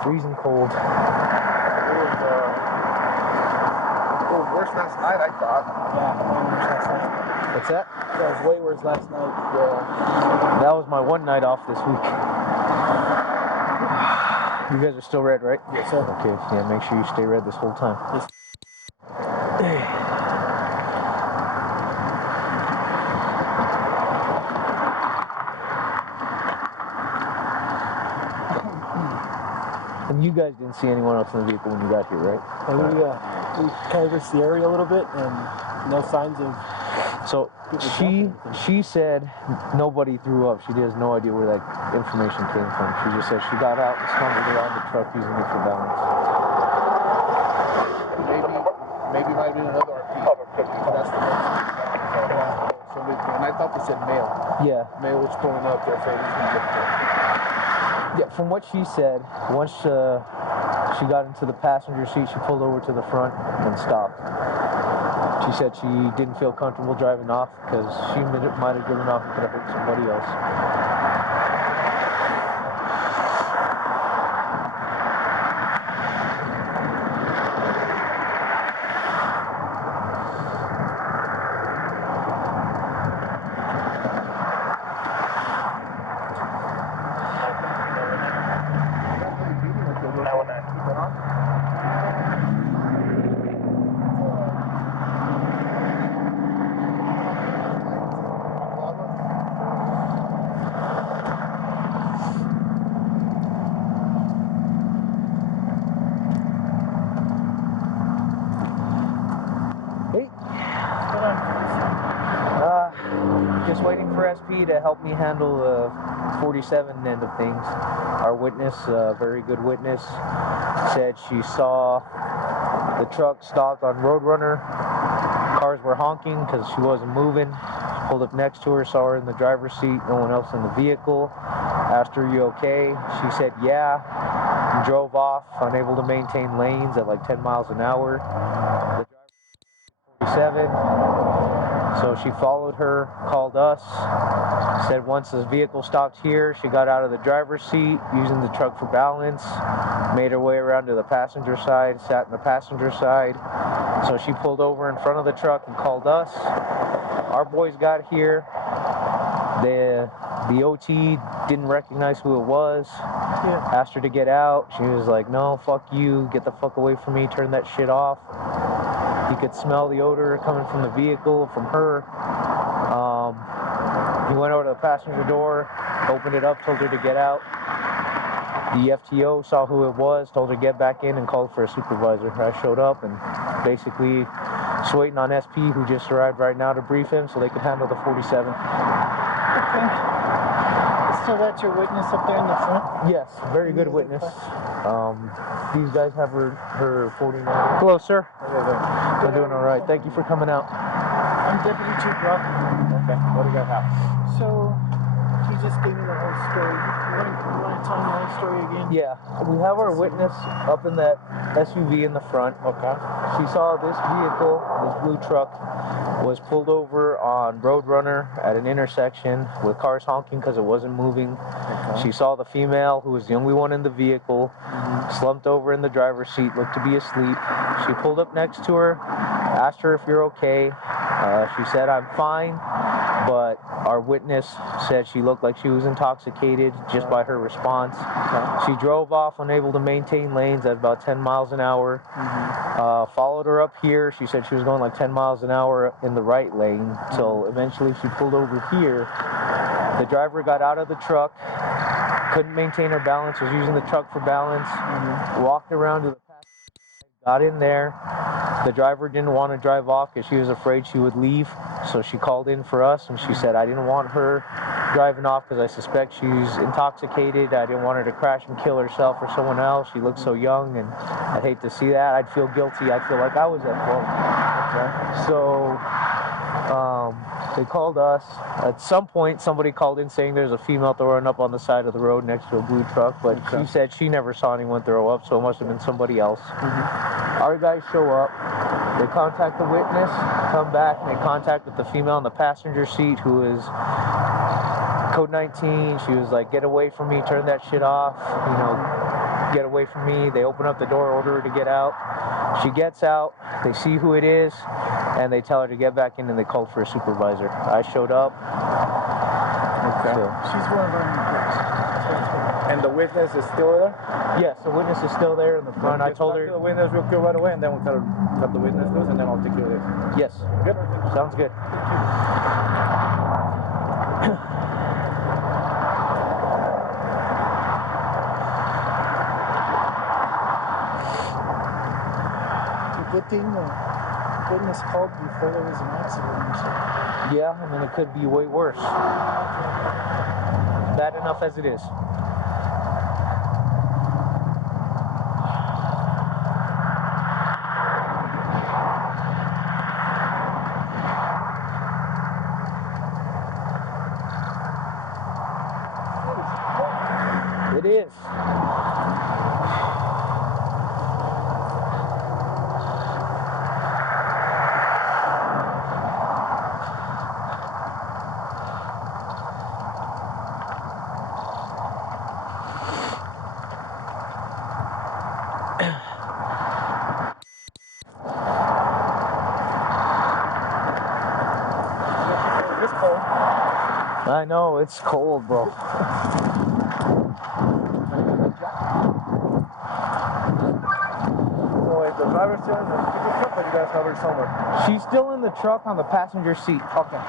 Freezing cold. It was worse last night, I thought. Yeah, way worse last night. What's that? That was way worse last night. Yeah. That was my one night off this week. You guys are still red, right? Yes, sir. Okay, yeah, make sure you stay red this whole time. Yes. And you guys didn't see anyone else in the vehicle when you got here, right? And we canvassed the area a little bit, and no signs of. So she said nobody threw up. She has no idea where that information came from. She just said she got out and stumbled around the truck using it for balance. Maybe it might have been another RP. That's the one. Somebody, and I thought they said male. Yeah. Male was pulling up there, afraid he's gonna get there. Yeah, from what she said, once she got into the passenger seat, she pulled over to the front and stopped. She said she didn't feel comfortable driving off because she might have driven off and could have hurt somebody else. Just waiting for SP to help me handle the 47 end of things. Our witness, very good witness, said she saw the truck stopped on Roadrunner. Cars were honking because she wasn't moving. She pulled up next to her, saw her in the driver's seat, no one else in the vehicle. Asked her, "You okay?" She said, "Yeah." And drove off, unable to maintain lanes at like 10 miles an hour. The driver was 47. So she followed her, called us, said once the vehicle stopped here, she got out of the driver's seat, using the truck for balance, made her way around to the passenger side, sat in the passenger side. So she pulled over in front of the truck and called us. Our boys got here. The OT didn't recognize who it was. Yeah. Asked her to get out. She was like, "No, fuck you, get the fuck away from me, turn that shit off." You could smell the odor coming from the vehicle, from her. He went over to the passenger door, opened it up, told her to get out. The FTO saw who it was, told her to get back in and called for a supervisor. I showed up and basically just waiting on SP, who just arrived right now, to brief him so they could handle the 47. Okay. So that's your witness up there in the front? Yes, very good witness. These guys have her 49. Hello, sir. We're doing all right. Thank you for coming out. I'm Deputy Chief Rock. Okay, what do you got now? So, he just gave me the whole story. You want to tell me the whole story again? Yeah, we have our witness up in that SUV in the front. Okay. She saw this vehicle, this blue truck, was pulled over on Roadrunner at an intersection with cars honking because it wasn't moving. Okay. She saw the female, who was the only one in the vehicle, slumped over in the driver's seat, looked to be asleep. She pulled up next to her, asked her if you're okay. She said, "I'm fine," but our witness said she looked like she was intoxicated just by her response. She drove off, unable to maintain lanes, at about 10 miles an hour. Followed her up here. She said she was going like 10 miles an hour in the right lane, till eventually she pulled over here. The driver got out of the truck, couldn't maintain her balance, was using the truck for balance, walked around to the passenger, got in there. The driver didn't want to drive off because she was afraid she would leave, so she called in for us, and she said, "I didn't want her driving off because I suspect she's intoxicated. I didn't want her to crash and kill herself or someone else. She looked so young, and I'd hate to see that. I'd feel guilty. I'd feel like I was at fault. Okay. So they called us. At some point, somebody called in saying there's a female throwing up on the side of the road next to a blue truck, but she said she never saw anyone throw up, so it must have been somebody else. Our guys show up. They contact the witness, come back, make contact with the female in the passenger seat who is code 19. She was like, get away from me, turn that shit off, you know, get away from me. They open up the door, order her to get out. She gets out, they see who it is, and they tell her to get back in, and they called for a supervisor. I showed up. Okay. So. She's one of our employees. And the witness is still there? Yes, the witness is still there in the front. I told her. The witness real quick right away, and then we'll cut the witness loose, and then I'll take care of this. Yes. Good. Sounds good. Good thing the witness called before there was an accident. Yeah, I mean, it could be way worse. Bad enough as it is. It is. It's cold. I know, it's cold, bro. So if the driver's still in the pickup truck, or you guys have her somewhere? She's still in the truck on the passenger seat. Okay.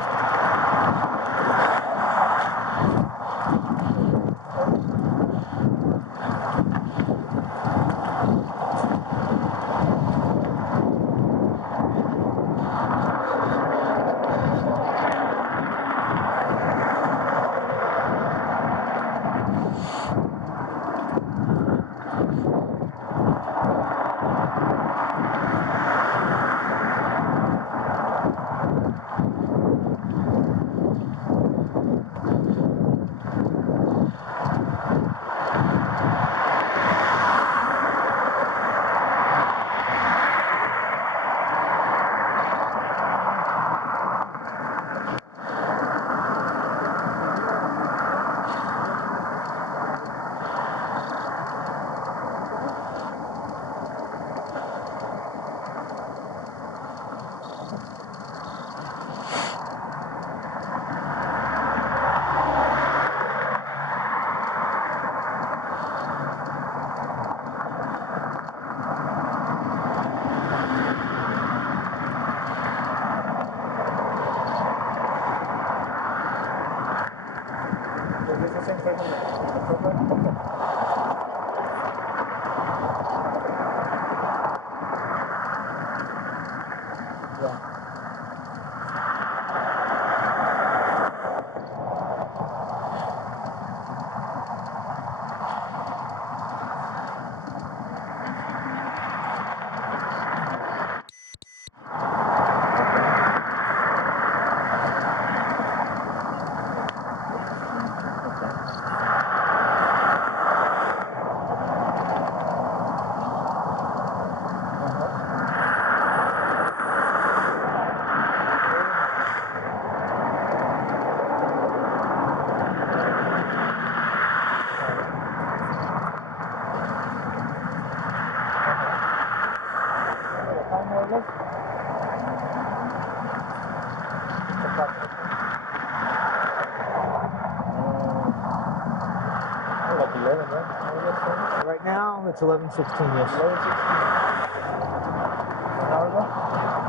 Is this the same person? Okay. Yeah. Like 11, right? Right now, it's 11:16, yes. 11:16. An hour ago?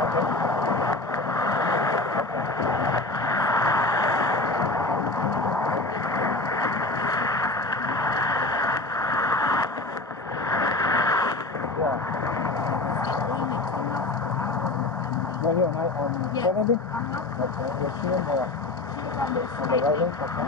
Okay. Yeah. Right here on Yes. Kennedy? Uh-huh. Okay. Was she in there? on the On the right lane? Okay.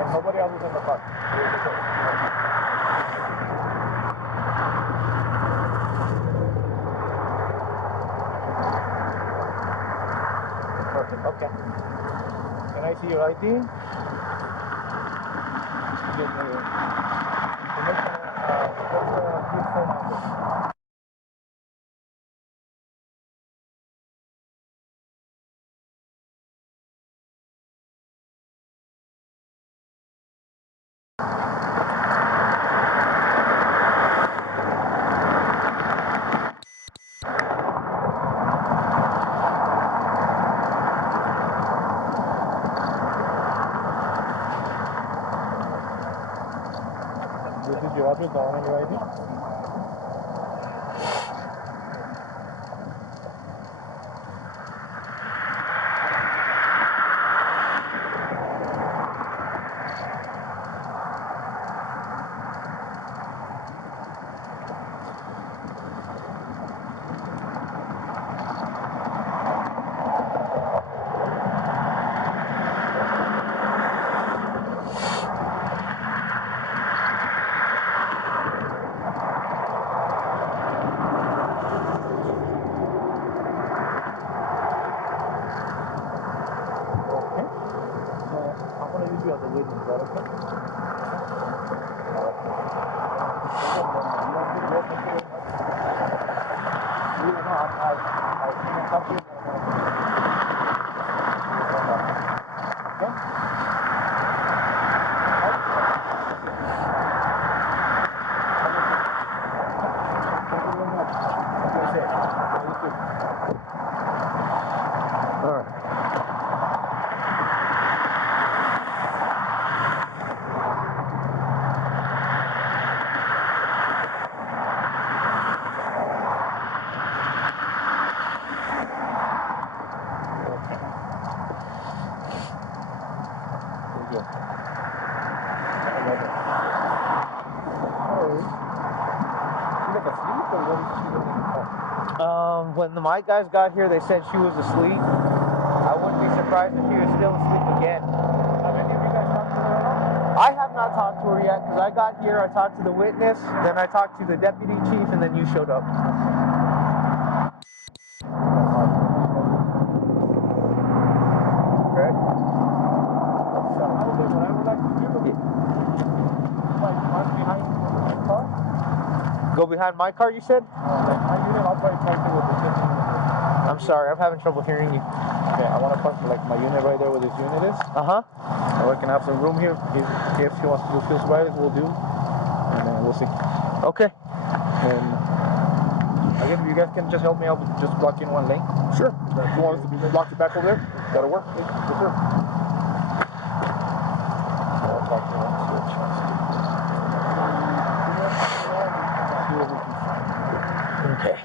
And nobody else was in the car. Perfect. Okay. Can I see your ID? Get the information. What's your phone number? This is your address, the one on your ID? I'm going to use you as a witness, is that okay? When my guys got here, they said she was asleep. I wouldn't be surprised if she was still asleep again. Have any of you guys talked to her at all? I have not talked to her yet because I got here, I talked to the witness, then I talked to the deputy chief, and then you showed up. Okay. What I would like to do, like, park behind my car. Go behind my car, you said? Like my unit, I'll probably park there with the 15 unit. I'm sorry, I'm having trouble hearing you. Okay, I want to park like my unit right there where this unit is. Uh-huh. So I can have some room here. If she wants to do field sobriety, we'll do. And then we'll see. Okay. And again, if you guys can just help me out with just blocking one lane. Sure. If you want us to block it back over there, that'll work. For sure. Okay.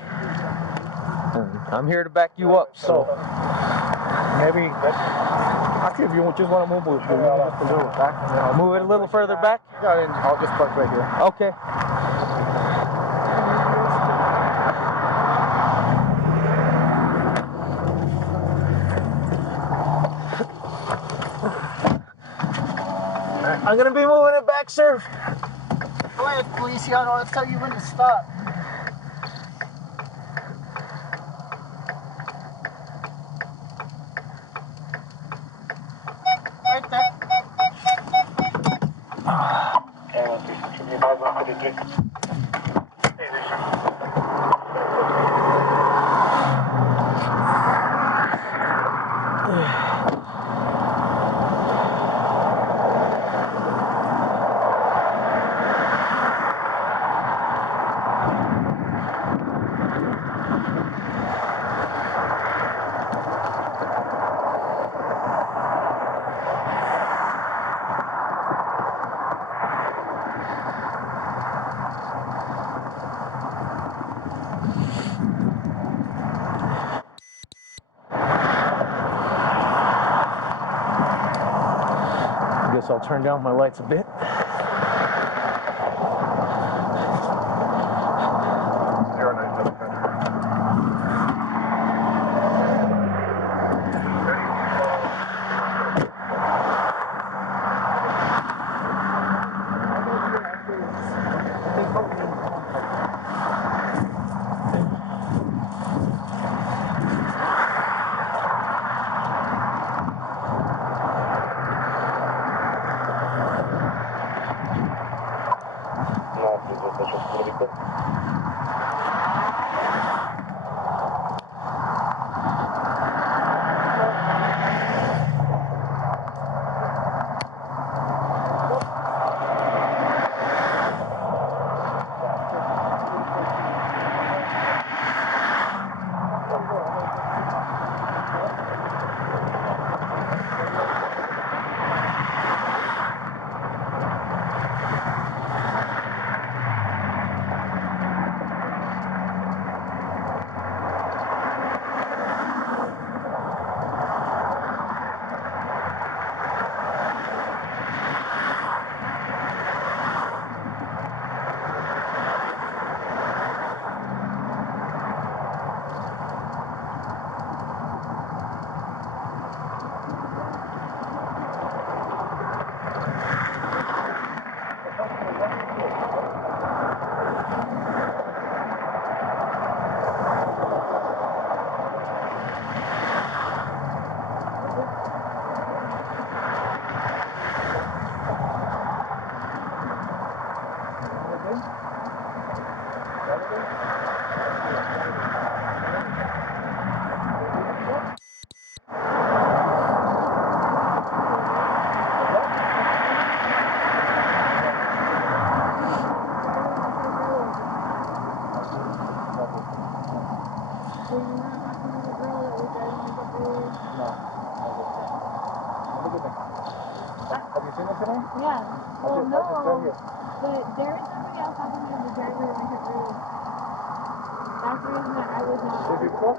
I'm here to back you up, so maybe actually if you just want to move just a little back, and then I'll move it a little further back. Yeah, and I'll just park right here. Okay. I'm gonna be moving it back, sir. Go ahead, Feliciano. I'll tell you when to stop. Right there. Okay, 135, 133. guess I'll turn down my lights a bit. Yeah. Well, no. But there is somebody else talking to the driver in her room. That's the reason that I was not. Did you cook?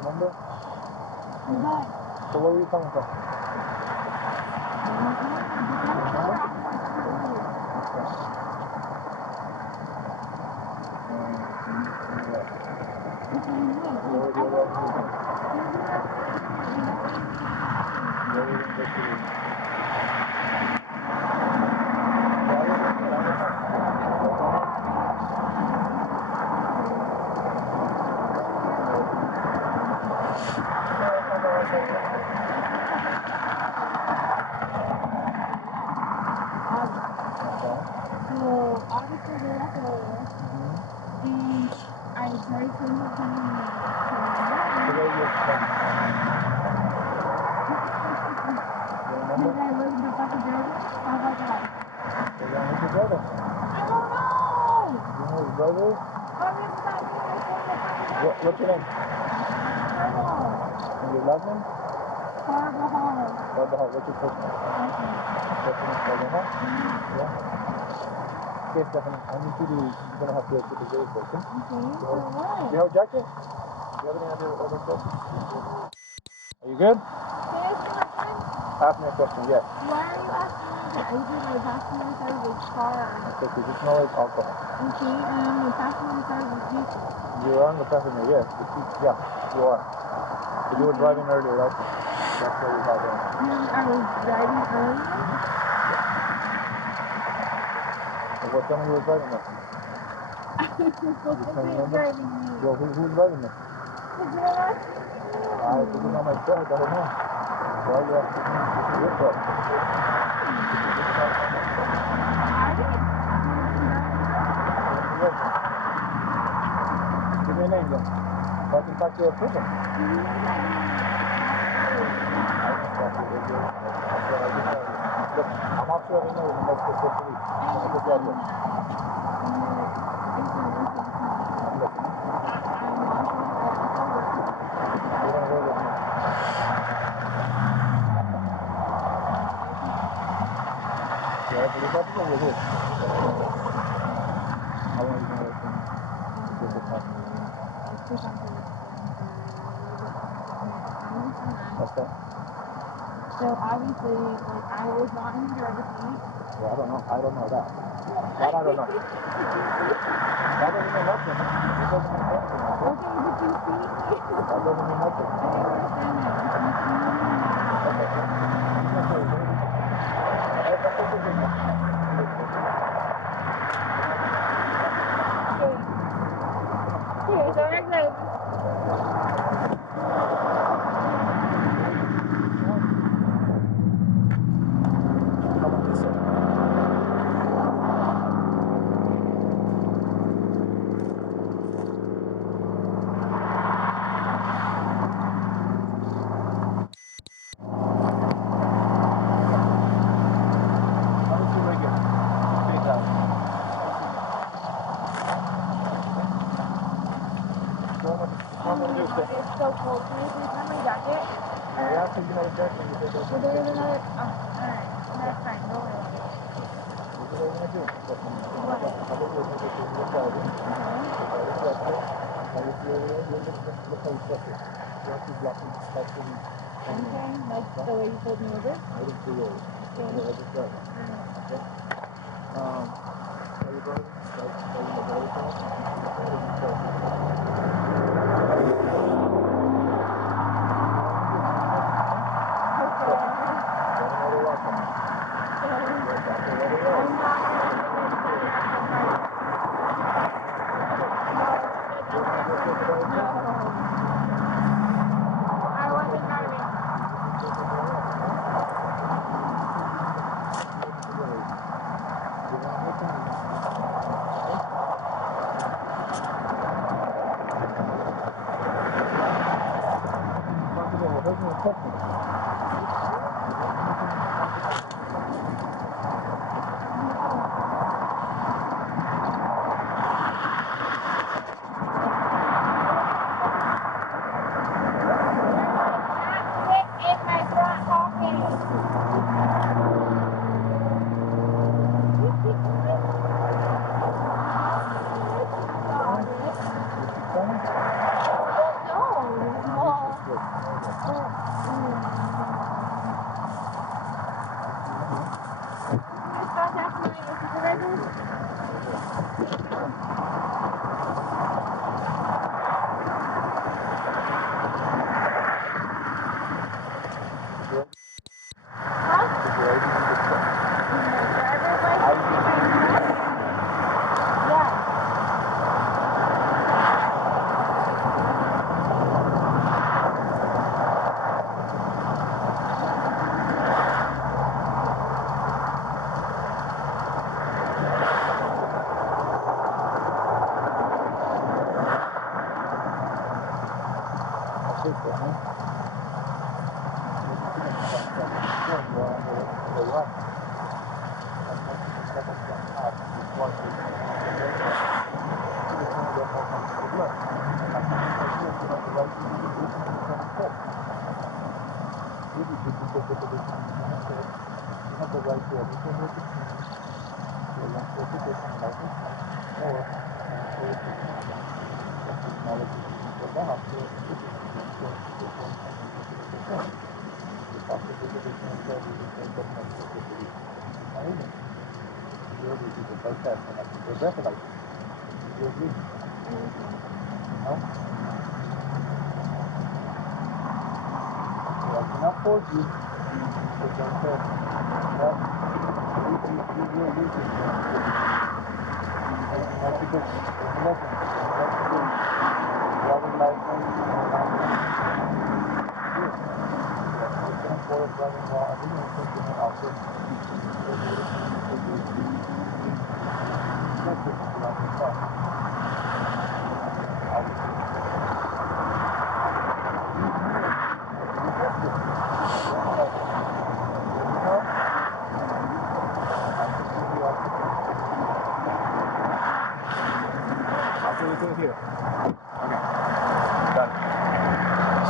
Remember? So where were you coming from? What's your name? And your last name? Carabajal. What's your first name? Stephanie Carabajal? Yeah. Okay, Stephanie, I need you to, you're going to have to exit the vehicle, okay? For what? Do you have a jacket? Do you have any other jacket? Are you good? Ask me a question, yes. Why are you asking me to exit the passenger side of his car? Because you smell like alcohol. Okay, and I'm the passenger side of his vehicle. You are on the passenger, yes. Yeah, you are. But you were driving earlier, that's what we have there. I was driving earlier? And what time you were driving there? I wasn't driving me. Well, who's driving there? This is not my truck, I don't know. Why are you asking me? This is your truck. Give me a name then. So I can talk to a person. Look, I'm Officer Avena with the Mexico State Police. I put you out here. I'm listening. You're gonna go with me. How long are you going to wait for me? What's that? So obviously, like, I was not in the driver's seat. Well, I don't know. I don't know that. That I don't know. That doesn't mean nothing. It doesn't mean anything. Okay, but you see? That doesn't mean nothing. I didn't understand that. But you see okay, so next time. Come on, listen. It's so cold. Can you please have my jacket? Yeah, so you have a jacket. Well, there is another. Oh, alright. That's fine. Don't worry about it. What are you going to do? What? Okay, like the way you pulled me over? I didn't see yours. Okay. I just got it. Okay. Are you going I wasn't driving. In my front pocket.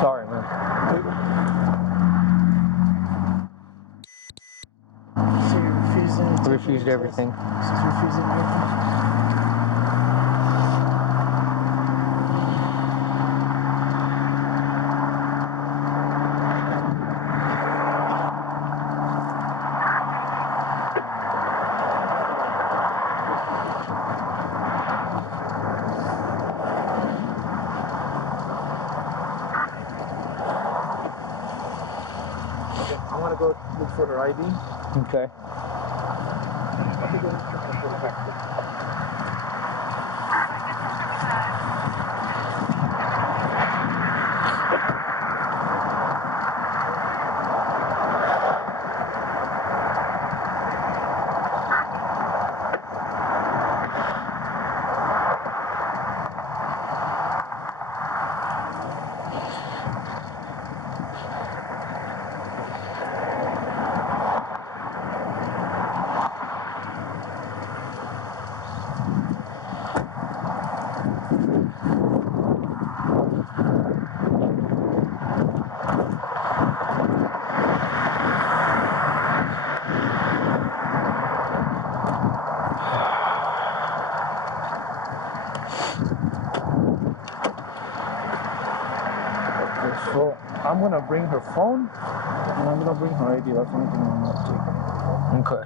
Sorry, man. So you're refusing to Refused everything. She's refusing everything. go look for her ID. Okay. So I'm gonna bring her phone and I'm gonna bring her ID. That's the only thing I'm gonna take. Okay.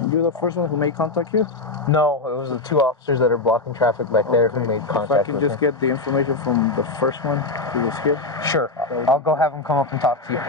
And you're the first one who made contact here? No, it was the two officers that are blocking traffic back there who made contact. If I can with just me. get the information from the first one who was here. Sure. I'll go have him come up and talk to you.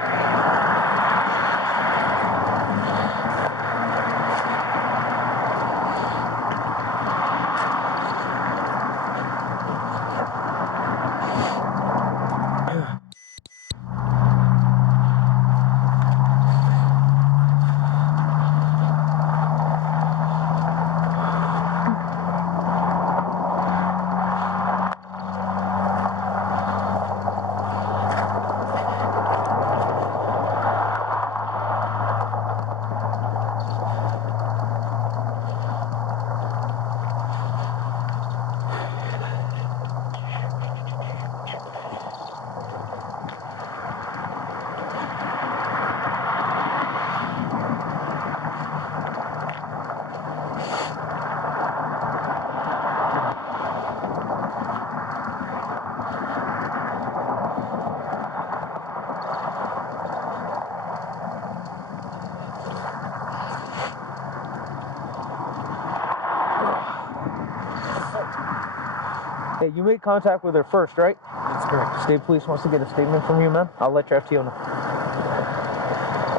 Hey, you made contact with her first, right? That's correct. State Police wants to get a statement from you, man. I'll let your FTO know.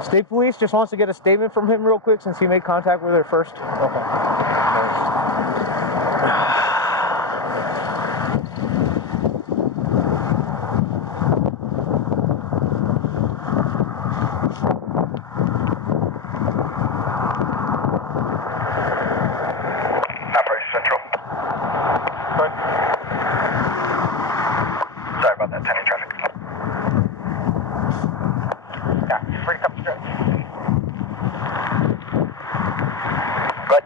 State Police just wants to get a statement from him real quick since he made contact with her first. Okay. Operation Central. Good. Sorry about that, tiny traffic. Yeah, free to come straight. Good.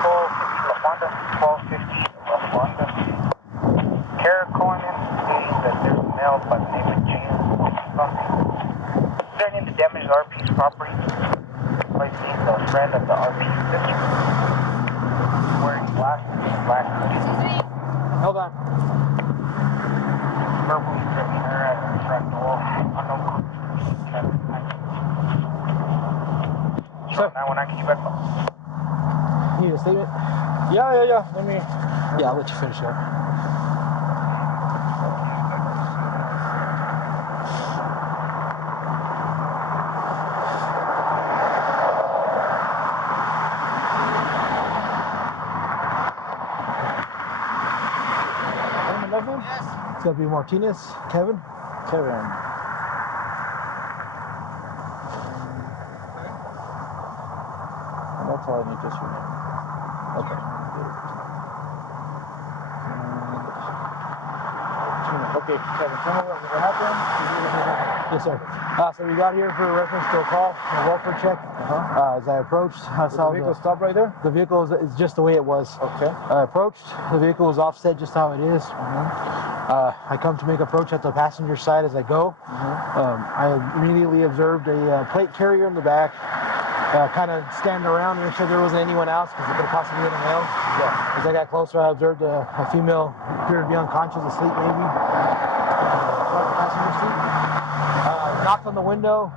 1250 La Fonda. 1250 La Fonda. Kara calling in stating that there's a male by the name of James something. Threatening to damage the RP's property by being the friend of the RP's sister. Wearing black hoodie. Hold on. Verbally threatening her at her front door. Unknown. Sure. 919, can you back up? You need a statement? Yeah. Let me. Yeah, I'll let you finish up. Yes. It's gonna be Martinez, Kevin. Kevin. That's all I need, just your name. Okay. Okay, Kevin, tell me what happened. Yes, sir. So we got here for reference to a call, a welfare check. As I approached, I saw the vehicle stop right there? The vehicle is just the way it was. Okay. I approached, the vehicle was offset just how it is. I come to make approach at the passenger side as I go. I immediately observed a plate carrier in the back, kind of stand around to make sure there wasn't anyone else because it could have possibly been a male. Yeah. As I got closer, I observed a female appeared to be unconscious, asleep maybe. Front passenger seat. Knocked on the window,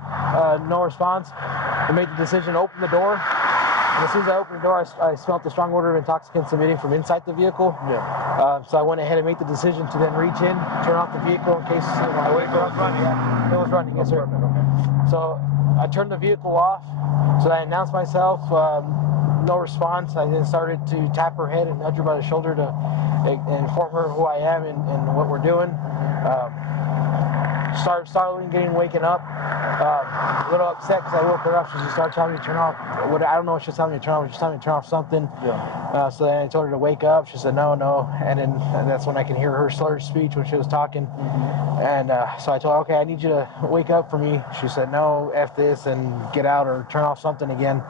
no response. I made the decision to open the door And as soon as I opened the door, I smelled the strong odor of intoxicants emitting from inside the vehicle. Yeah. So I went ahead and made the decision to then reach in, turn off the vehicle in case it was running. Yeah, it was running. Yes, sir. Okay. So I turned the vehicle off. So I announced myself. No response. I then started to tap her head and nudge her by the shoulder to inform her who I am and what we're doing. Started getting waken up. A little upset because I woke her up. She just started telling me to turn off. I don't know what she was telling me to turn off. She was telling me to turn off something. Yeah. So then I told her to wake up. She said no. And then that's when I can hear her slurred speech when she was talking. And so I told her, okay, I need you to wake up for me. She said no, F this, and get out or turn off something again.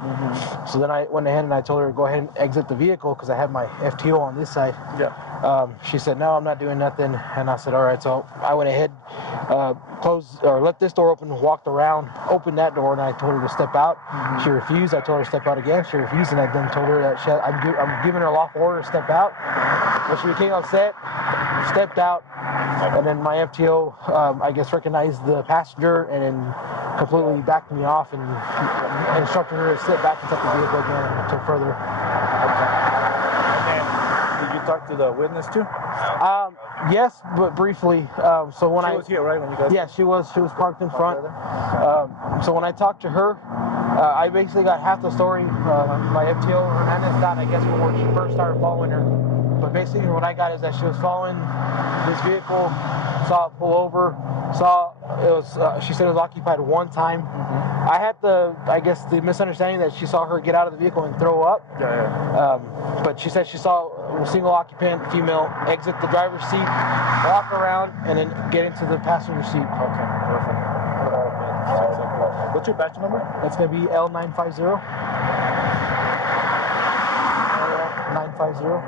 So then I went ahead and I told her to go ahead and exit the vehicle because I had my FTO on this side. Yeah. She said no, I'm not doing nothing. And I said all right. So I went ahead, let this door open, walked around, opened that door, and I told her to step out. She refused. I told her to step out again. She refused, and I then told her that I'm giving her a lawful order to step out. But she became upset, stepped out, and then my FTO, I guess, recognized the passenger and then completely backed me off and instructed her to sit back inside the vehicle again until further. And then, did you talk to the witness too? Yes, but briefly. So when she was here, right? When you guys? Yeah, she was parked in front. So when I talked to her, I basically got half the story. My FTO Hernandez got, I guess, when she first started following her. But basically, what I got is that she was following this vehicle, saw it pull over, she said it was occupied one time. I had the misunderstanding that she saw her get out of the vehicle and throw up. But she said she saw a single occupant female exit the driver's seat, walk around, and then get into the passenger seat. Okay, perfect. What's your badge number? That's going to be L950. L950.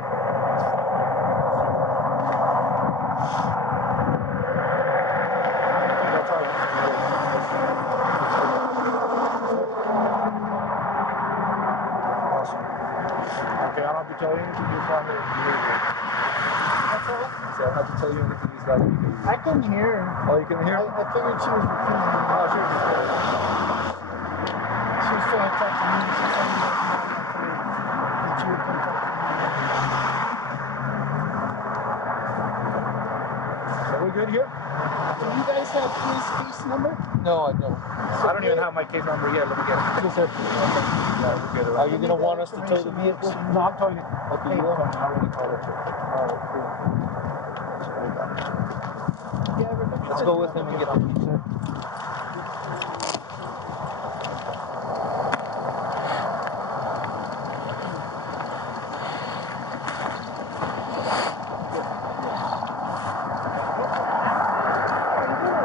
Okay, I don't have to tell you anything. You find it. That's all? So I don't have to tell you anything. He's got it. I couldn't hear her. Oh, you can hear? I figured she was recording. Oh, sure. She was trying to talk to me. She told me that you would come talk to me. So we good here? Do you guys have his case number? No, I don't. I don't even have my case number yet. Let me get it. Yes, sir. Yeah, we're good. Are you going to want us to tow the vehicle? No, I'm towing it. Okay, you are? I already called it. Let's go with him and get the keys, sir.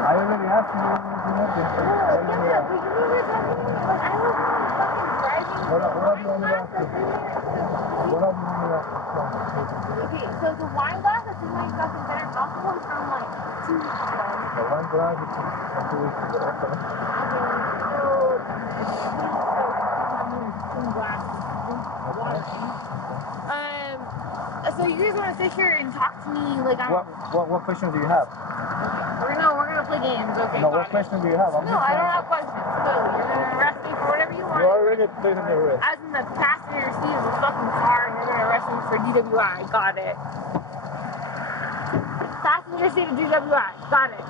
I already asked you if you had this. What have you only asked you? What have you only asked you? Okay, so the wine glass that's in my fucking better alcohol is from like 2 weeks ago. The wine glass is from 2 weeks ago. Okay. So you guys want to sit here and talk to me like I'm... What questions do you have? We're gonna play games, okay? No, what questions do you have? No, I don't have questions. So you're gonna arrest me for whatever you want. You already placed in the arrest. I was in the passenger seat of the fucking car and you're gonna arrest me for DWI. Got it. Passenger seat of DWI. Got it.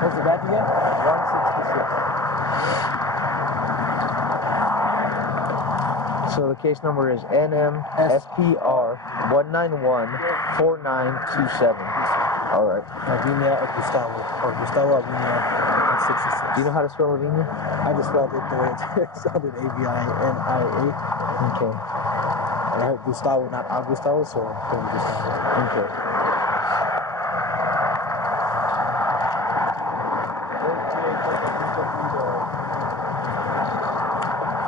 What's the badge again? 166. So So the case number is NMSPR 1914927. All right. Lavinia Gustavo, or Gustavo Lavinia 66. Do you know how to spell Lavinia? I just spelled it the way it sounded, A-V-I-N-I-A. Okay. And I heard Gustavo, not Gustavo, so I'm going Gustavo. Okay.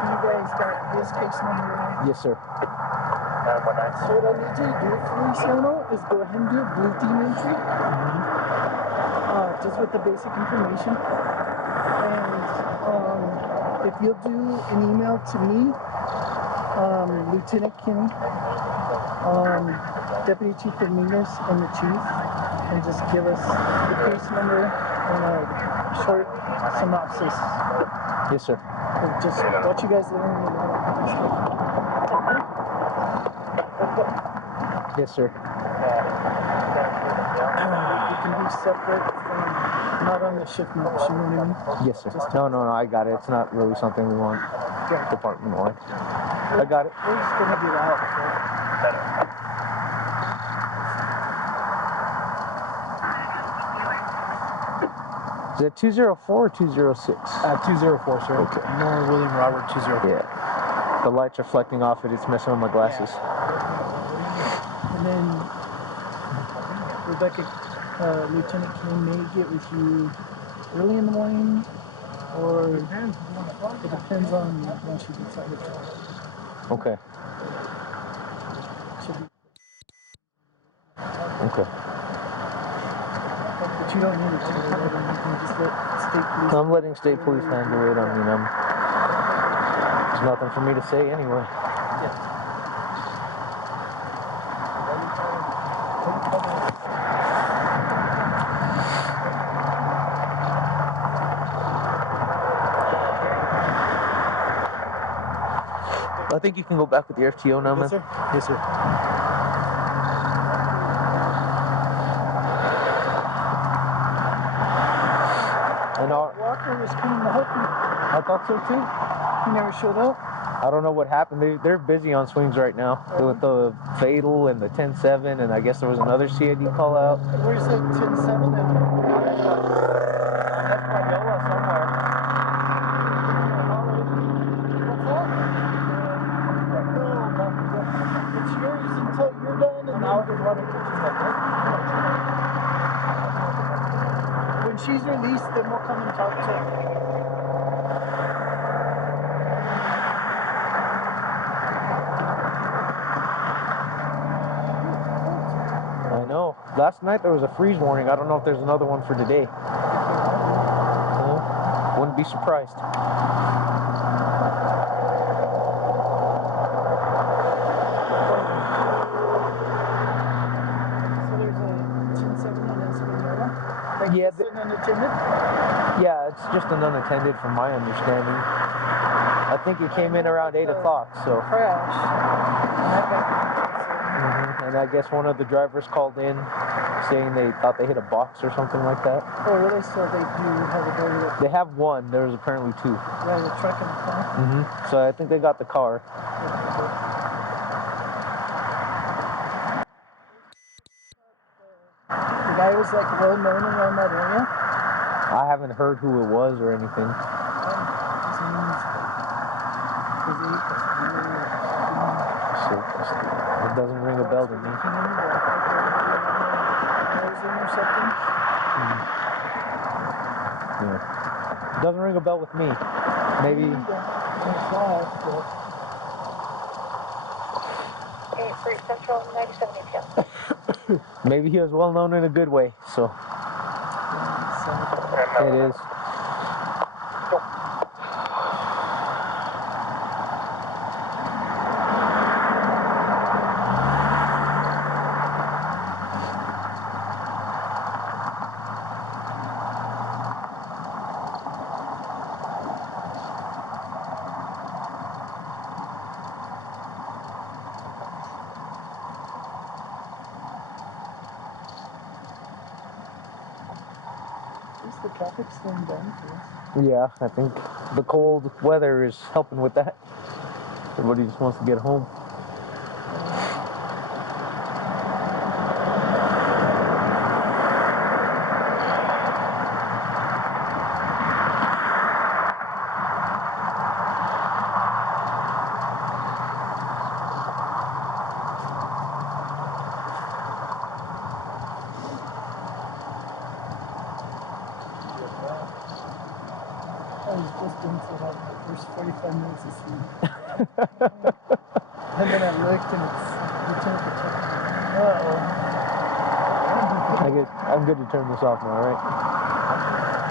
You guys got his case number, right? Yes, sir. So what I need you to do, Feliciano, is go ahead and do a blue team entry. Just with the basic information. And if you'll do an email to me, Lieutenant Kim, Deputy Chief Dominguez, and the Chief, and just give us the case number and a short synopsis. Yes, sir. Of just what you guys learned and all that kind of stuff. Yes, sir. You can be separate from, not on the shift notes, you know what I mean? Yes, sir. No, I got it. It's not really something we want department-wide. I got it. We're just gonna get out. Is it 204 or 206? 204, sir. Okay. Norman William Robert 204. Yeah. The light's reflecting off it. It's messing with my glasses. And then Rebecca, Lieutenant Kim may get with you early in the morning, or it depends on when she decided to. Okay. Should be, Okay. but you don't need it to. You can just let state police. I'm letting state police handle it. I mean, there's nothing for me to say anyway. I think you can go back with your FTO now, man. Yes, sir. Yes, sir. And Walker was coming to help you. I thought so too. He never showed up. I don't know what happened. They're busy on swings right now with the Fatal and the 10-7, and I guess there was another CID call out. Where's the 10-7 now? It's yours until you're done, and now they want to get you back. When she's released, then we'll come and talk to her. I know. Last night there was a freeze warning. I don't know if there's another one for today. Wouldn't be surprised. Yeah, unattended? Yeah, it's just an unattended from my understanding. I think it came in around 8 o'clock, so. Crash. And I guess one of the drivers called in saying they thought they hit a box or something like that. Oh, really? So they do have a door. They have one. There was apparently two. Yeah, the truck and the car. So I think they got the car. The guy was like well known around that area. I haven't heard who it was or anything. It doesn't ring a bell to me. Yeah. It doesn't ring a bell with me. Maybe. 8-3 Central, 97 ATM. Maybe he was well known in a good way, so. It is. The traffic's slowing down for us. Yeah, I think the cold weather is helping with that. Everybody just wants to get home. I was just into like the first 45 minutes of sleep. And then I looked and it's Lieutenant Pacheco. I'm good to turn this off now, right?